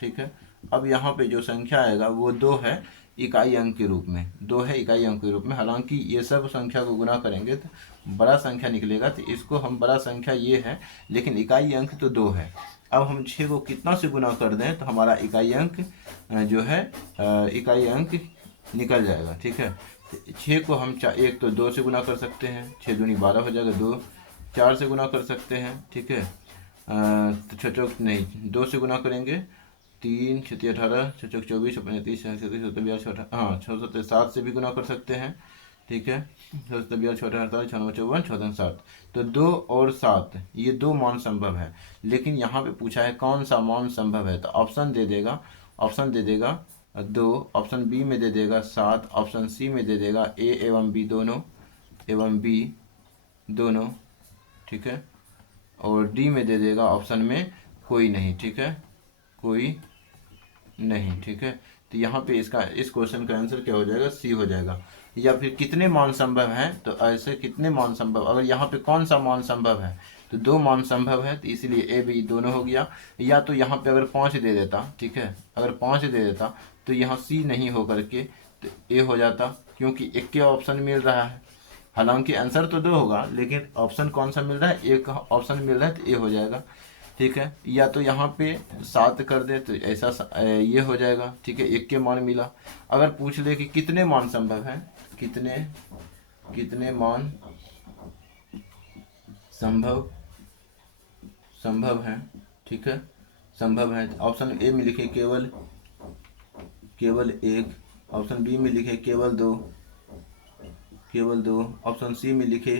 ठीक है। अब यहाँ पे जो संख्या आएगा वो 2 है इकाई अंक के रूप में, 2 है इकाई अंक के रूप में। हालांकि ये सब संख्या को गुना करेंगे तो बड़ा संख्या निकलेगा, तो इसको हम बड़ा संख्या ये है, लेकिन इकाई अंक तो 2 है। अब हम 6 को कितना से गुना कर दें तो हमारा इकाई अंक जो है इकाई अंक निकल जाएगा, ठीक है। तो 6 को हम एक तो 2 से गुना कर सकते हैं, 6 दूनी 12 हो जाएगा, 2 4 से गुना कर सकते हैं, ठीक है, तो 2 से गुना करेंगे 3 6 18 6 चौक 24 6 35 6 37 7 42 6 हाँ 6 7 7 से भी गुना कर सकते हैं, ठीक है। 6 7 42 6 48 6 9 54 6 7, तो 2 और 7 ये दो मान संभव है। लेकिन यहाँ पे पूछा है कौन सा मान संभव है, तो ऑप्शन दे देगा, ऑप्शन दे देगा 2, ऑप्शन बी में दे देगा 7, ऑप्शन सी में दे देगा ए एवं बी दोनों, एवं बी दोनों, ठीक है, और डी में दे देगा ऑप्शन में कोई नहीं, ठीक है, कोई नहीं, ठीक है। तो यहाँ पे इसका इस क्वेश्चन का आंसर क्या हो जाएगा, सी हो जाएगा। या फिर कितने मान संभव हैं, तो ऐसे कितने मान संभव, अगर यहाँ पे कौन सा मान संभव है, तो 2 मान संभव है, तो इसलिए ए बी दोनों हो गया। या तो यहाँ पे अगर 5 दे देता, ठीक है, अगर 5 दे देता तो यहाँ सी नहीं हो करके तो ए हो जाता, क्योंकि एक के ऑप्शन मिल रहा है। हालांकि आंसर तो 2 होगा, लेकिन ऑप्शन कौन सा मिल रहा है, एक ऑप्शन मिल रहा है, तो ए हो जाएगा, ठीक है। या तो यहाँ पे 7 कर दे तो ऐसा ये हो जाएगा, ठीक है, एक के मान मिला। अगर पूछ ले कि कितने मान संभव है, कितने कितने मान संभव है, ठीक है, संभव है, ऑप्शन ए में लिखे केवल एक, ऑप्शन बी में लिखे केवल दो, ऑप्शन सी में लिखे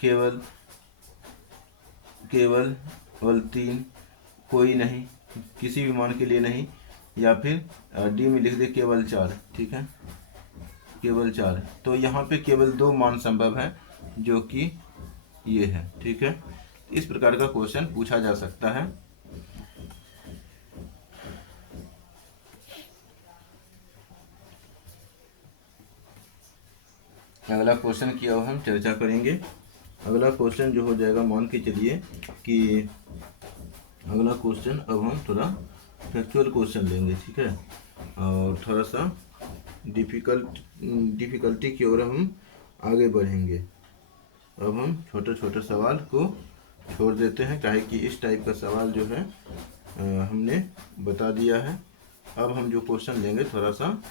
केवल 3, कोई नहीं, किसी भी मान के लिए नहीं, या फिर डी में लिख दे केवल 4, ठीक है, केवल 4। तो यहाँ पे केवल 2 मान संभव है, जो कि ये है, ठीक है। इस प्रकार का क्वेश्चन पूछा जा सकता है। अगला क्वेश्चन की अब हम चर्चा करेंगे। अगला क्वेश्चन जो हो जाएगा, मान के चलिए कि अगला क्वेश्चन अब हम थोड़ा फैक्चुअल क्वेश्चन लेंगे, ठीक है, और थोड़ा सा डिफ़िकल्टी की ओर हम आगे बढ़ेंगे। अब हम छोटे छोटे सवाल को छोड़ देते हैं, काहे कि इस टाइप का सवाल जो है हमने बता दिया है। अब हम जो क्वेश्चन लेंगे थोड़ा सा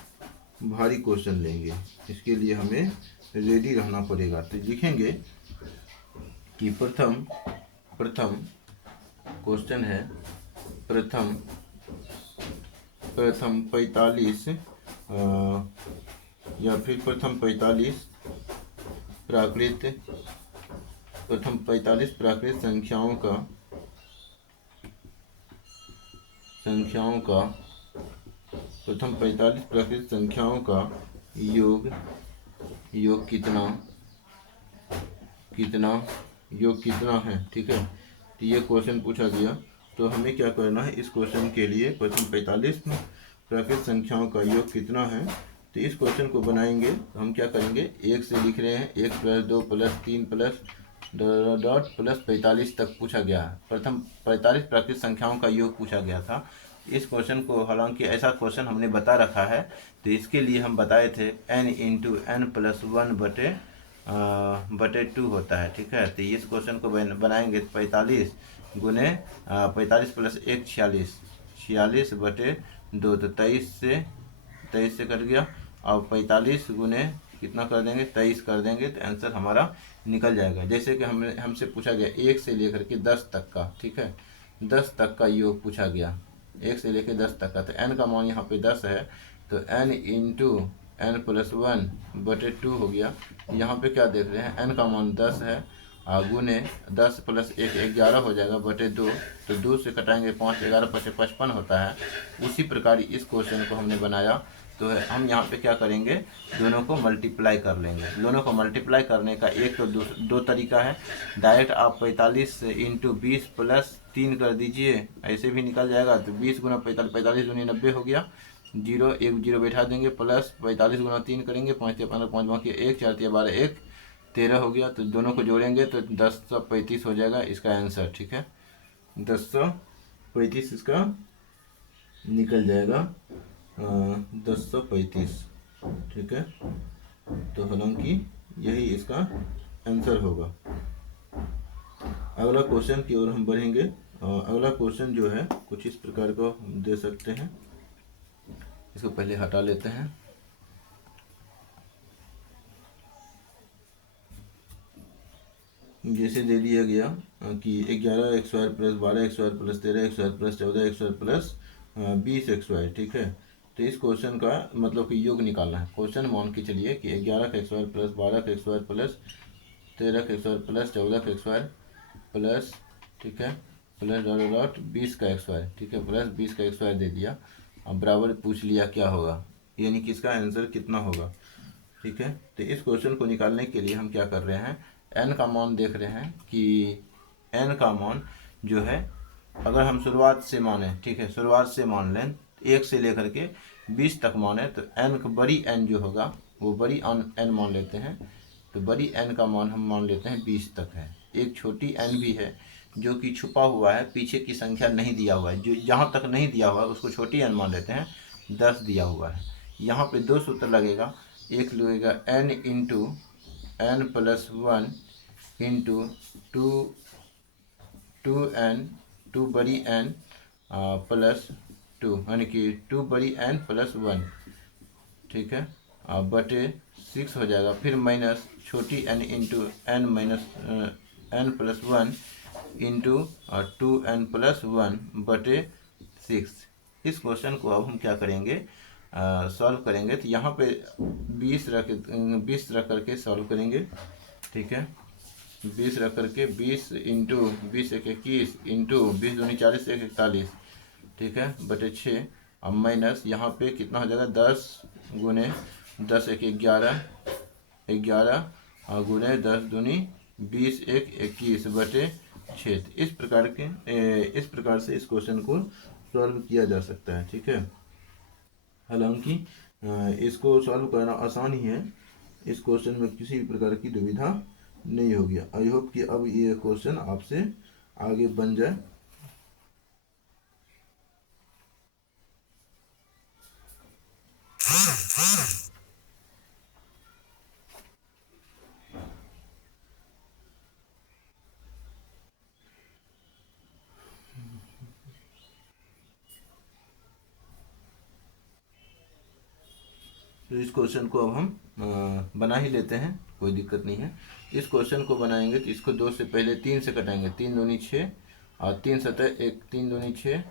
भारी क्वेश्चन लेंगे, इसके लिए हमें रेडी रहना पड़ेगा। तो लिखेंगे कि प्रथम क्वेश्चन है, प्रथम 45 या फिर प्रथम 45 प्राकृत संख्याओं का प्रथम 45 प्राकृत संख्याओं का योग कितना है, ठीक है। तो ये क्वेश्चन पूछा गया, तो हमें क्या करना है, इस क्वेश्चन के लिए प्रथम 45 प्राकृत संख्याओं का योग कितना है। तो इस क्वेश्चन को बनाएंगे तो हम क्या करेंगे, 1 से लिख रहे हैं, 1 + 2 + 3 + +45 तक पूछा गया है। प्रथम 45 प्राकृत संख्याओं का योग पूछा गया था। इस क्वेश्चन को, हालांकि ऐसा क्वेश्चन हमने बता रखा है, तो इसके लिए हम बताए थे n × n + 1/2 होता है, ठीक है। तो इस क्वेश्चन को बनाएंगे 45 गुने 45 + 1 46, 46/2, तो 23 से कट गया। अब 45 गुने कितना कर देंगे, 23 कर देंगे, तो आंसर हमारा निकल जाएगा। जैसे कि हमसे पूछा गया 1 से लेकर के 10 तक का, ठीक है, 10 तक का योग पूछा गया, 1 से लेकर 10 तक का। तो n का मान यहाँ पे 10 है, तो n × n + 1/2 हो गया। यहाँ पे क्या देख रहे हैं, n का मान 10 है, गुने 10 + 1 11 हो जाएगा, /2, तो 2 से कटाएंगे 5, 11 × 5 55 होता है। उसी प्रकार इस क्वेश्चन को हमने बनाया, तो हम यहाँ पे क्या करेंगे, दोनों को मल्टीप्लाई कर लेंगे। दोनों को मल्टीप्लाई करने का एक तो दो तरीका है, डायरेक्ट आप 45 × 20 + 3 कर दीजिए, ऐसे भी निकल जाएगा। तो 20 × 45, 45 × 90 हो गया, 0 1 0 बैठा देंगे, प्लस 45 × 3 करेंगे, 5 × 15 5 बाकी 1 4 × 12 1 13 हो गया। तो दोनों को जोड़ेंगे तो 1035 हो जाएगा इसका आंसर, ठीक है, 1035 इसका निकल जाएगा, 1035, ठीक है। तो हालांकि यही इसका आंसर होगा। अगला क्वेश्चन की ओर हम बढ़ेंगे। अगला क्वेश्चन जो है कुछ इस प्रकार को हम दे सकते हैं, इसको पहले हटा लेते हैं। जैसे दे दिया गया कि 11 X Y plus 12 X Y plus 13 X Y plus 14 X Y plus 20 X Y, ठीक है। तो इस क्वेश्चन का मतलब कि योग निकालना है। क्वेश्चन मान के चलिए कि 11 का एक्स वाई प्लस 12 का एक्स वाई प्लस 13 का एक्स वाई प्लस 14 का एक्स वाई प्लस, ठीक है, प्लस डॉट डॉट 20 का एक्स वाई, ठीक है, प्लस 20 का एक्स वाई दे दिया। अब बराबर पूछ लिया क्या होगा, यानी कि इसका आंसर कितना होगा, ठीक है। तो इस क्वेश्चन को निकालने के लिए हम क्या कर रहे हैं, एन का मान देख रहे हैं कि एन का मान जो है अगर हम शुरुआत से माने, ठीक है, शुरुआत से मान लें 1 से लेकर के 20 तक माने, तो एन का बड़ी एन जो होगा वो बड़ी एन मान लेते हैं। तो बड़ी एन का मान हम मान लेते हैं 20 तक है। एक छोटी एन भी है जो कि छुपा हुआ है, पीछे की संख्या नहीं दिया हुआ है, जो जहाँ तक नहीं दिया हुआ है उसको छोटी एन मान लेते हैं। 10 दिया हुआ है। यहाँ पे दो सूत्र लगेगा, एक लगेगा n into N plus 1 into two N, two बड़ी एन प्लस 2, यानी कि 2 बड़ी एन प्लस 1, ठीक है, बटे 6 हो जाएगा। फिर माइनस छोटी N into N minus N plus 1 into 2n plus 1 बटे 6। इस क्वेश्चन को अब हम क्या करेंगे, सॉल्व करेंगे। तो यहाँ पे 20 रख करके सॉल्व करेंगे, ठीक है। 20 रख करके 20 इंटू 20 एक 21 इंटू 20 दूनी 40 एक 41, ठीक है, बटे 6। अब माइनस यहाँ पे कितना हो जाएगा, 10 गुने 10 एक 11, 11 गुने 10 दूनी 20 एक 21 बटे 6। इस प्रकार से इस क्वेश्चन को सॉल्व किया जा सकता है, ठीक है। हालांकि इसको सॉल्व करना आसान ही है, इस क्वेश्चन में किसी भी प्रकार की दुविधा नहीं होगी। आई होप कि अब ये क्वेश्चन आपसे आगे बन जाए। तो इस क्वेश्चन को अब हम बना ही लेते हैं, कोई दिक्कत नहीं है। इस क्वेश्चन को बनाएंगे तो इसको 2 से पहले 3 से कटाएंगे, 3 दूनी 6 और 3 सतह 1, 3 दूनी 6,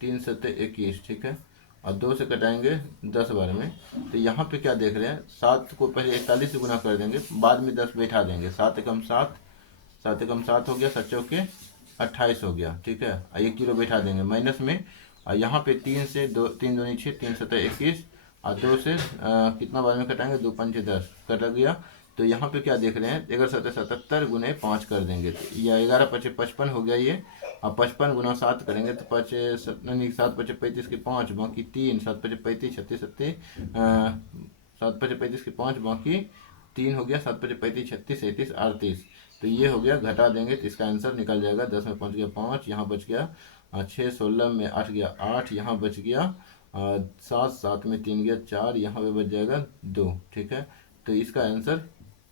3 सतह 21, ठीक है, और 2 से कटाएंगे 10 बार में। तो यहाँ पे क्या देख रहे हैं, 7 को पहले 41 से गुना कर देंगे, बाद में 10 बैठा देंगे। 7 एकम 7, 7 एकम 7 हो गया, 7 चौके 28 हो गया, ठीक है, 1 जीरो बैठा देंगे माइनस में। और यहाँ पे 3 से 2, 3 दूनी 6, 3 सतह 21 और 2 से कितना बार में कटाएंगे, 2 पंचे 10 कट गया। तो यहाँ पे क्या देख रहे हैं, 11 सतह 77 गुने 5 कर देंगे, तो या 11 पचे 55 हो गया ये। अब 55 गुना 7 करेंगे तो 7 पचे 35 के 5 बाकी 3, 7 पचे 35 36 सत्ती 7 पचे 35 के 5 बाकी 3 हो गया, 7 पचे 35 36 37 38। तो ये हो गया, घटा देंगे तो इसका आंसर निकल जाएगा। 10 में 5 गया 5, यहाँ बच गया 6, 16 में 8 गया 8, यहाँ बच गया 7, 7 में 3 गया 4, यहाँ पे बच जाएगा 2, ठीक है। तो इसका आंसर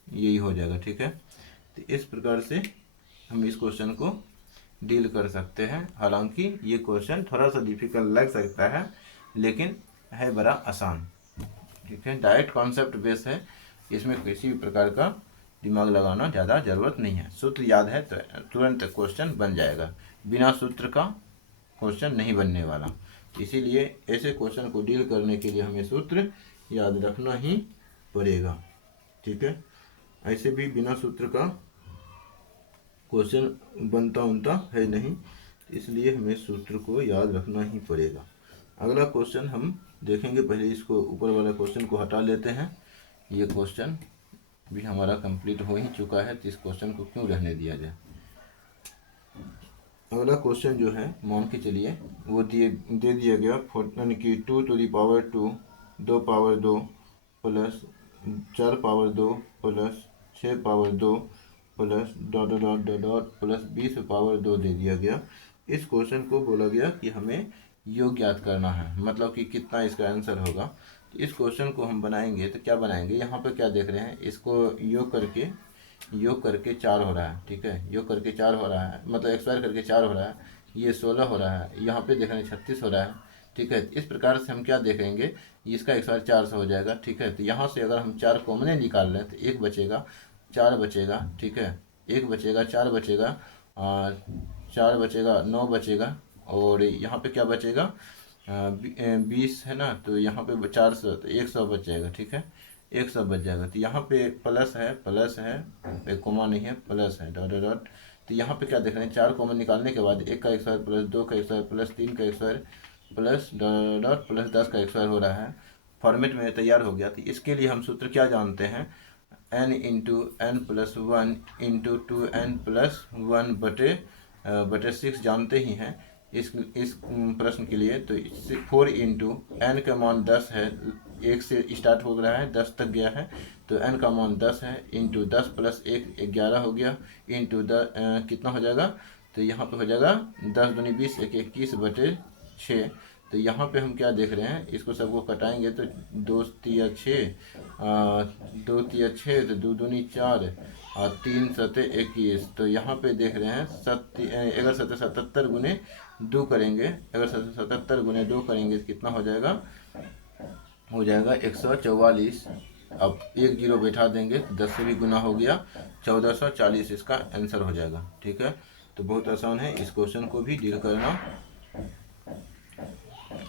यही हो जाएगा, ठीक है। तो इस प्रकार से हम इस क्वेश्चन को डील कर सकते हैं। हालांकि ये क्वेश्चन थोड़ा सा डिफिकल्ट लग सकता है, लेकिन है बड़ा आसान, ठीक है। डायरेक्ट कॉन्सेप्ट बेस है, इसमें किसी भी प्रकार का दिमाग लगाना ज़्यादा ज़रूरत नहीं है। सूत्र याद है तो तुरंत क्वेश्चन बन जाएगा, बिना सूत्र का क्वेश्चन नहीं बनने वाला। इसीलिए ऐसे क्वेश्चन को डील करने के लिए हमें सूत्र याद रखना ही पड़ेगा, ठीक है। ऐसे भी बिना सूत्र का क्वेश्चन बनता है नहीं, इसलिए हमें सूत्र को याद रखना ही पड़ेगा। अगला क्वेश्चन हम देखेंगे, पहले इसको ऊपर वाले क्वेश्चन को हटा लेते हैं। ये क्वेश्चन भी हमारा कंप्लीट हो ही चुका है, तो इस क्वेश्चन को क्यों रहने दिया जाए। अगला क्वेश्चन जो है मान के चलिए वो दे दिया गया, यानी कि 2 to the power 2, 2 power 2 plus 4 power 2 plus 6 power 2 plus dot dot dot dot plus 20 power 2 दे दिया गया। इस क्वेश्चन को बोला गया कि हमें योग ज्ञात करना है, मतलब कि कितना इसका आंसर होगा। तो इस क्वेश्चन को हम बनाएंगे तो क्या बनाएंगे, यहाँ पर क्या देख रहे हैं, इसको योग करके 4 हो रहा है, ठीक है, योग करके 4 हो रहा है, मतलब एक्सपायर करके 4 हो रहा है, ये 16 हो रहा है, यहाँ पे देख रहे हैं 36 हो रहा है, ठीक है। इस प्रकार से हम क्या देखेंगे, इसका एक्सपायर 4 से हो जाएगा, ठीक है। तो यहाँ से अगर हम 4 कॉमने निकाल लें तो 1 बचेगा, 4 बचेगा, ठीक है, 1 बचेगा, 4 बचेगा, 4 बचेगा, 9 बचेगा, और यहाँ पे क्या बचेगा, 20 है ना, तो यहाँ पे 400, तो 100 बच जाएगा। ठीक है, 100 बच जाएगा। तो यहाँ पे प्लस है, एक कोमा नहीं है, प्लस है, डॉट डॉट डॉट। तो यहाँ पे क्या देख रहे हैं, 4 कॉमन निकालने के बाद 1 का 100 प्लस 2 का 100 प्लस 3 का 100 प्लस डॉट डॉट प्लस 10 का 100 हो रहा है। फॉर्मेट में तैयार हो गया। तो इसके लिए हम सूत्र क्या जानते हैं, n into N plus 1 into 2n plus 1 बटे 6 जानते ही हैं इस प्रश्न के लिए। तो 4 इंटू एन का मान 10 है, 1 से स्टार्ट हो रहा है, 10 तक गया है, तो n का मान 10 है, इंटू 10 प्लस 1 11 हो गया, इंटू कितना हो जाएगा, तो यहाँ पे हो जाएगा 10 दूनी 20, 1 21 बटे 6। तो यहाँ पे हम क्या देख रहे हैं, इसको सबको कटाएंगे तो 2 तिया 6, 2 तिया 6, तो 2 दूनी 4 और 3 सते 21। तो यहाँ पे देख रहे हैं 11 सते 77 गुने 2 करेंगे, अगर 77 गुने 2 करेंगे तो कितना हो जाएगा, हो जाएगा 144। अब 1 जीरो बैठा देंगे तो 10 से भी गुना हो गया, 1440 इसका आंसर हो जाएगा। ठीक है, तो बहुत आसान है इस क्वेश्चन को भी डील करना।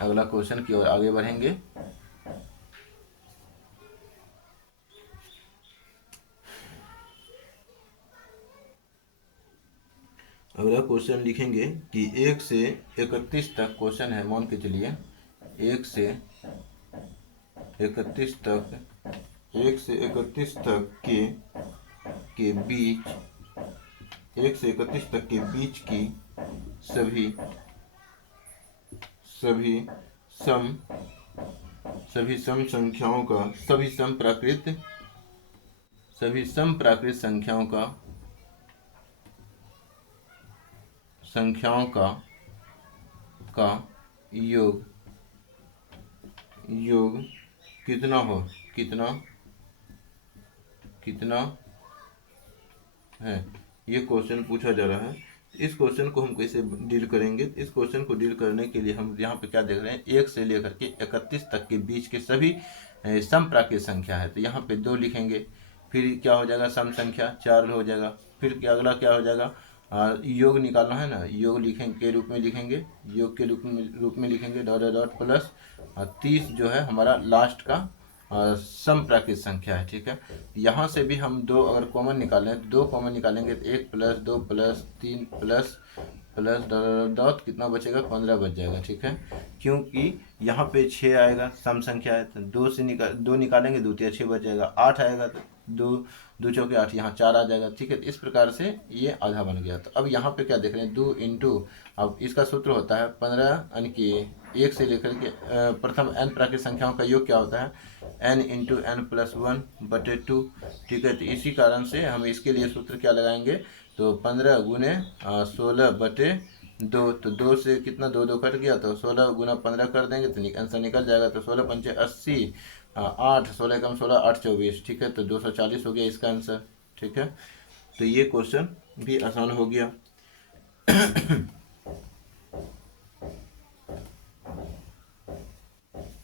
अगला क्वेश्चन की ओर आगे बढ़ेंगे। अगला क्वेश्चन लिखेंगे कि 1 से 31 तक क्वेश्चन है, मान के चलिए 1 से 31 तक, 1 से 31 तक के बीच, 1 से 31 तक के बीच की सभी सम संख्याओं का, सभी सम प्राकृत संख्याओं का योग कितना हो, कितना है, ये क्वेश्चन पूछा जा रहा है। इस क्वेश्चन को हम कैसे डील करेंगे, इस क्वेश्चन को डील करने के लिए हम यहाँ पे क्या देख रहे हैं, 1 से लेकर के 31 तक के बीच के सभी सम प्राकृत संख्या है। तो यहाँ पे 2 लिखेंगे, फिर क्या हो जाएगा, सम संख्या 4 हो जाएगा, फिर क्या अगला क्या हो जाएगा, योग निकालना है ना, योग लिखेंगे के रूप में लिखेंगे, योग के रूप में लिखेंगे, डॉट डॉट प्लस 30 जो है हमारा लास्ट का सम प्राकृत संख्या है। ठीक है, यहाँ से भी हम 2 अगर कॉमन निकालें, 2 कॉमन निकालेंगे तो 1 प्लस 2 प्लस 3 प्लस डॉट कितना बचेगा, 15 बच जाएगा। ठीक है, क्योंकि यहाँ पे 6 आएगा, सम संख्या है, तो 2 निकालेंगे, 2 तिया 6 बच जाएगा, 8 आएगा तो 2 चौके 8, यहाँ 4 आ जाएगा। ठीक है, इस प्रकार से ये आधा बन गया। तो अब यहाँ पे क्या देख रहे हैं, 2 इंटू, अब इसका सूत्र होता है 15 यानी कि 1 से लेकर के प्रथम n प्राकृत संख्याओं का योग क्या होता है, n इंटू एन प्लस 1 बटे 2। ठीक है, तो इसी कारण से हम इसके लिए सूत्र क्या लगाएंगे, तो 15 गुने 16 बटे 2, तो 2 से कितना 2 कट गया, तो 16 गुना 15 कर देंगे तो आंसर निकल जाएगा। तो 16 पंचे 80, 8 16 कम 16 8 24। ठीक है, तो 240 हो गया इसका आंसर। ठीक है, तो ये क्वेश्चन भी आसान हो गया।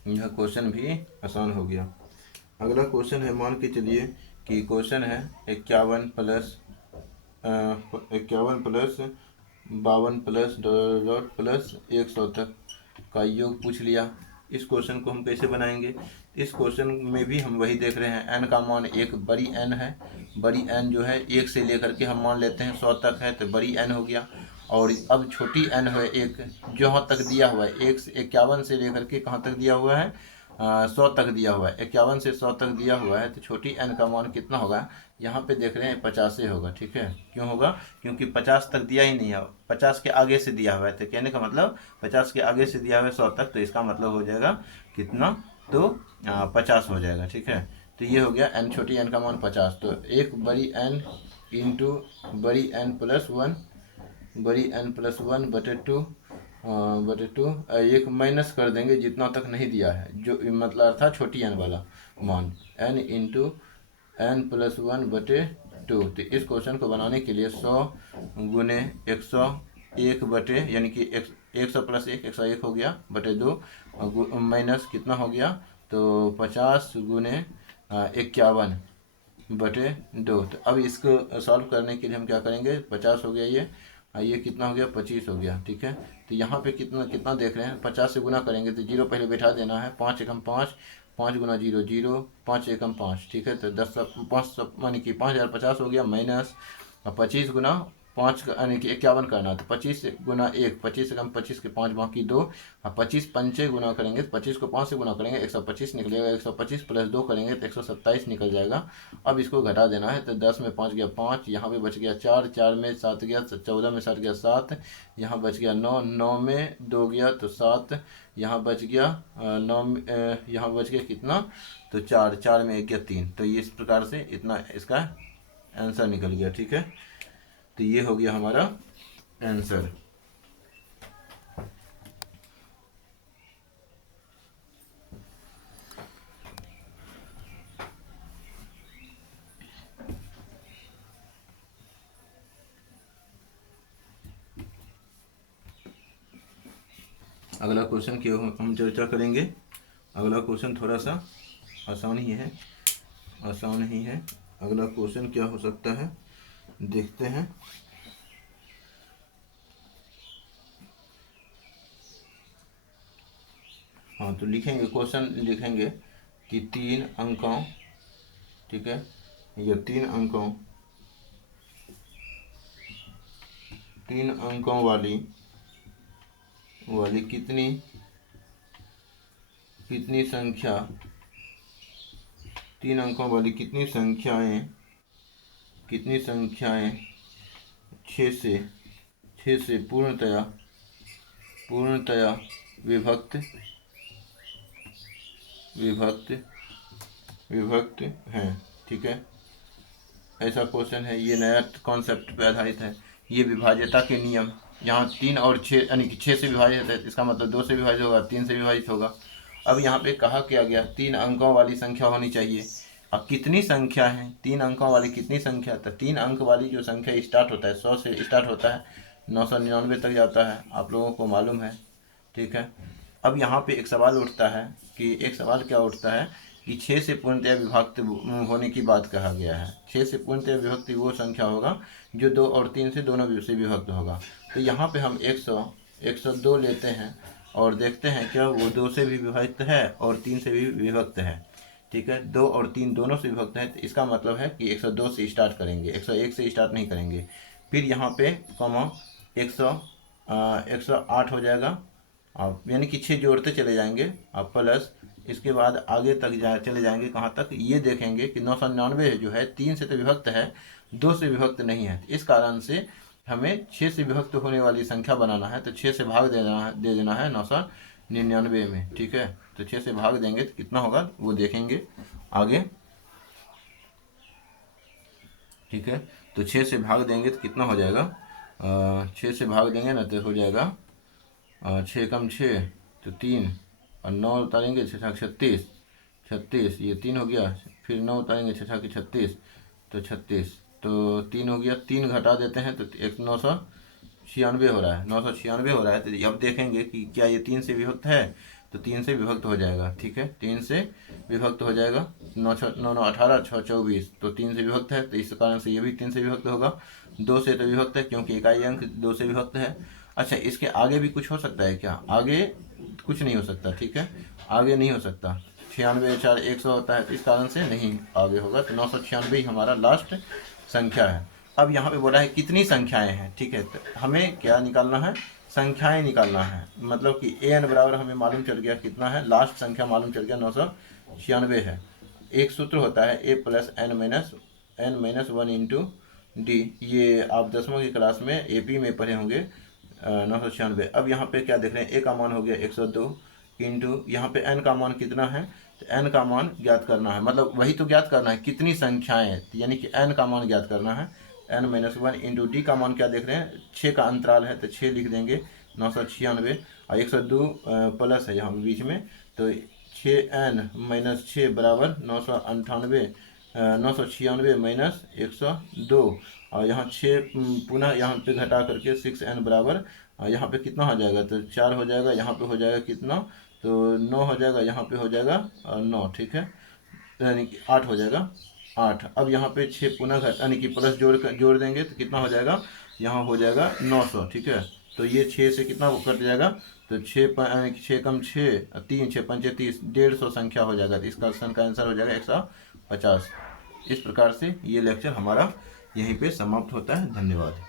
यह क्वेश्चन भी आसान हो गया। अगला क्वेश्चन है, मान के चलिए कि क्वेश्चन है 51 प्लस 52 प्लस डॉट प्लस 100 तक का योग पूछ लिया। इस क्वेश्चन को हम कैसे बनाएंगे, इस क्वेश्चन में भी हम वही देख रहे हैं, n का मान एक बड़ी n है, बड़ी n जो है 1 से लेकर के हम मान लेते हैं 100 तक है, तो बड़ी n हो गया। और अब छोटी n है एक, जहाँ तक दिया हुआ है 1 से 51 से लेकर के कहाँ तक दिया हुआ है, 100 तक दिया हुआ है, 51 से 100 तक दिया हुआ है, तो छोटी n का मान कितना होगा, यहाँ पे देख रहे हैं 50 होगा। ठीक है, क्यों होगा, क्योंकि 50 तक दिया ही नहीं है, 50 के आगे से दिया हुआ है, तो कहने का मतलब 50 के आगे से दिया हुआ है 100 तक, तो इसका मतलब हो जाएगा कितना, तो 50 हो जाएगा। ठीक है, तो ये हो गया n, छोटी n का मान 50, तो एक बड़ी n इंटू बड़ी n प्लस 1, बड़ी n प्लस 1 बटे 2 एक माइनस कर देंगे जितना तक नहीं दिया है, जो मतलब था छोटी n वाला मान, n इंटू n प्लस 1 बटे 2। तो इस क्वेश्चन को बनाने के लिए 100 गुने 101 बटे, यानी कि 100 प्लस 1 101 हो गया, बटे 2 माइनस कितना हो गया, तो 50 गुने 51, बटे 2। तो अब इसको सॉल्व करने के लिए हम क्या करेंगे, 50 हो गया ये, और ये कितना हो गया, 25 हो गया। ठीक है, तो यहाँ पे कितना कितना देख रहे हैं, 50 से गुना करेंगे तो जीरो पहले बैठा देना है, 5 एकम 5, 5 गुना जीरो जीरो, 5 एकम 5। ठीक है, तो 5 मानी कि 5050 हो गया, माइनस 25 गुना 5 यानी कि 51 करना, तो 25 गुना 1, 25 से कम 25 के 5 बाकी 2, और 25 पंचे गुना करेंगे तो 25 को 5 से गुना करेंगे 125 निकलेगा, 125 प्लस 2 करेंगे तो 127 निकल जाएगा। अब इसको घटा देना है, तो 10 में 5 गया 5, यहाँ पे बच गया 4, 4 में 7 गया, 14 में 7 गया 7, यहाँ बच गया 9, 9 में 2 गया तो 7, यहाँ बच गया 9, यहाँ बच गया कितना, तो 4, 4 में 1 गया 3। तो ये इस प्रकार से इतना इसका आंसर निकल गया। ठीक है, तो ये हो गया हमारा आंसर। अगला क्वेश्चन की हम चर्चा करेंगे। अगला क्वेश्चन थोड़ा सा आसान ही है, आसान ही है। अगला क्वेश्चन क्या हो सकता है, देखते हैं। हाँ, तो लिखेंगे, क्वेश्चन लिखेंगे कि 3 अंकों, ठीक है, ये 3 अंकों वाली कितनी संख्या, 3 अंकों वाली कितनी संख्याएं 6 से पूर्णतया विभक्त हैं। ठीक है, ऐसा क्वेश्चन है, ये नया कॉन्सेप्ट पे आधारित है। ये विभाज्यता के नियम, यहाँ 3 और 6 यानी कि 6 से विभाजित है, इसका मतलब 2 से विभाजित होगा, 3 से विभाजित होगा। अब यहाँ पे कहा क्या गया, 3 अंकों वाली संख्या होनी चाहिए। अब कितनी संख्या है, 3 अंकों वाली कितनी संख्या, तो 3 अंक वाली जो संख्या स्टार्ट होता है 100 से स्टार्ट होता है, 999 तक जाता है, आप लोगों को मालूम है। ठीक है, अब यहाँ पे एक सवाल उठता है क्या उठता है कि 6 से पूर्णतया विभक्त होने की बात कहा गया है। 6 से पूर्णतया विभक्त वो संख्या होगा जो 2 और 3 से दोनों से विभक्त होगा। तो यहाँ पे हम 102 लेते हैं और देखते हैं क्या वो 2 से भी विभक्त है और 3 से भी विभक्त है। ठीक है, 2 और 3 दोनों से विभक्त है, तो इसका मतलब है कि 102 से स्टार्ट करेंगे, 101 से स्टार्ट नहीं करेंगे। फिर यहाँ पे कॉमा 108 हो जाएगा, आप यानी कि 6 जोड़ते चले जाएंगे, आप प्लस इसके बाद आगे तक चले जाएंगे, कहाँ तक, ये देखेंगे कि 999 जो है 3 से तो विभक्त है, 2 से विभक्त नहीं है। इस कारण से हमें 6 से विभक्त होने वाली संख्या बनाना है, तो 6 से भाग दे देना है 999 में। ठीक है, तो 6 से भाग देंगे तो कितना होगा वो देखेंगे आगे। ठीक है, तो 6 से भाग देंगे तो कितना हो जाएगा, 6 से भाग देंगे ना तो हो जाएगा 6 कम 6 तो 3, और 9 उतारेंगे 6 36, 36 ये 3 हो गया, फिर 9 उतारेंगे 6 की 36 तो 36, तो 3 हो गया, 3 घटा देते हैं तो 996 हो रहा है, 996 हो रहा है। तो अब देखेंगे कि क्या ये 3 से विभक्त है, तो 3 से विभक्त हो जाएगा। ठीक है, 3 से विभक्त हो जाएगा, 9 9 18 6 24, तो 3 से विभक्त है, तो इस कारण से ये भी 3 से विभक्त होगा। 2 से तो विभक्त है क्योंकि इकाई अंक 2 से विभक्त है। अच्छा, इसके आगे भी कुछ हो सकता है क्या, आगे कुछ नहीं हो सकता। ठीक है, आगे नहीं हो सकता, 96 4 100 होता है, तो इस कारण से नहीं आगे होगा, तो 996 हमारा लास्ट संख्या है। अब यहाँ पे बोला है कितनी संख्याएं हैं। ठीक है, तो हमें क्या निकालना है, संख्याएं निकालना है, मतलब कि an बराबर हमें मालूम चल गया कितना है, लास्ट संख्या मालूम चल गया 996 है। एक सूत्र होता है a plus n minus 1 into D, ये आप 10वीं की क्लास में AP में पढ़े होंगे, 996। अब यहाँ पे क्या देख रहे हैं, ए का मान हो गया 102 इंटू यहाँ पे n का मान कितना है, तो n का मान ज्ञात करना है, मतलब वही तो ज्ञात करना है कितनी संख्याएं, यानी कि n का मान ज्ञात करना है, n माइनस 1 इंटू डी का मान क्या देख रहे हैं, 6 का अंतराल है तो 6 लिख देंगे, 996 और 102 प्लस है यहाँ बीच में, तो 6n माइनस 6 बराबर 996 माइनस 102, और यहाँ 6 पुनः यहाँ पे घटा करके 6n बराबर यहाँ पे कितना हो जाएगा, तो 4 हो जाएगा, यहाँ पे हो जाएगा कितना, तो 9 हो जाएगा, यहाँ पे हो जाएगा 9। ठीक है, यानी कि 8 हो जाएगा, 8। अब यहाँ पे 6 पुनः घट यानी कि प्लस जोड़ देंगे तो कितना हो जाएगा, यहाँ हो जाएगा 900। ठीक है, तो ये 6 से कितना कट जाएगा, तो 6 कम 6 3 6 5 30, 150 संख्या हो जाएगा। तो इस क्वेश्चन का आंसर हो जाएगा 150। इस प्रकार से ये लेक्चर हमारा यहीं पे समाप्त होता है। धन्यवाद।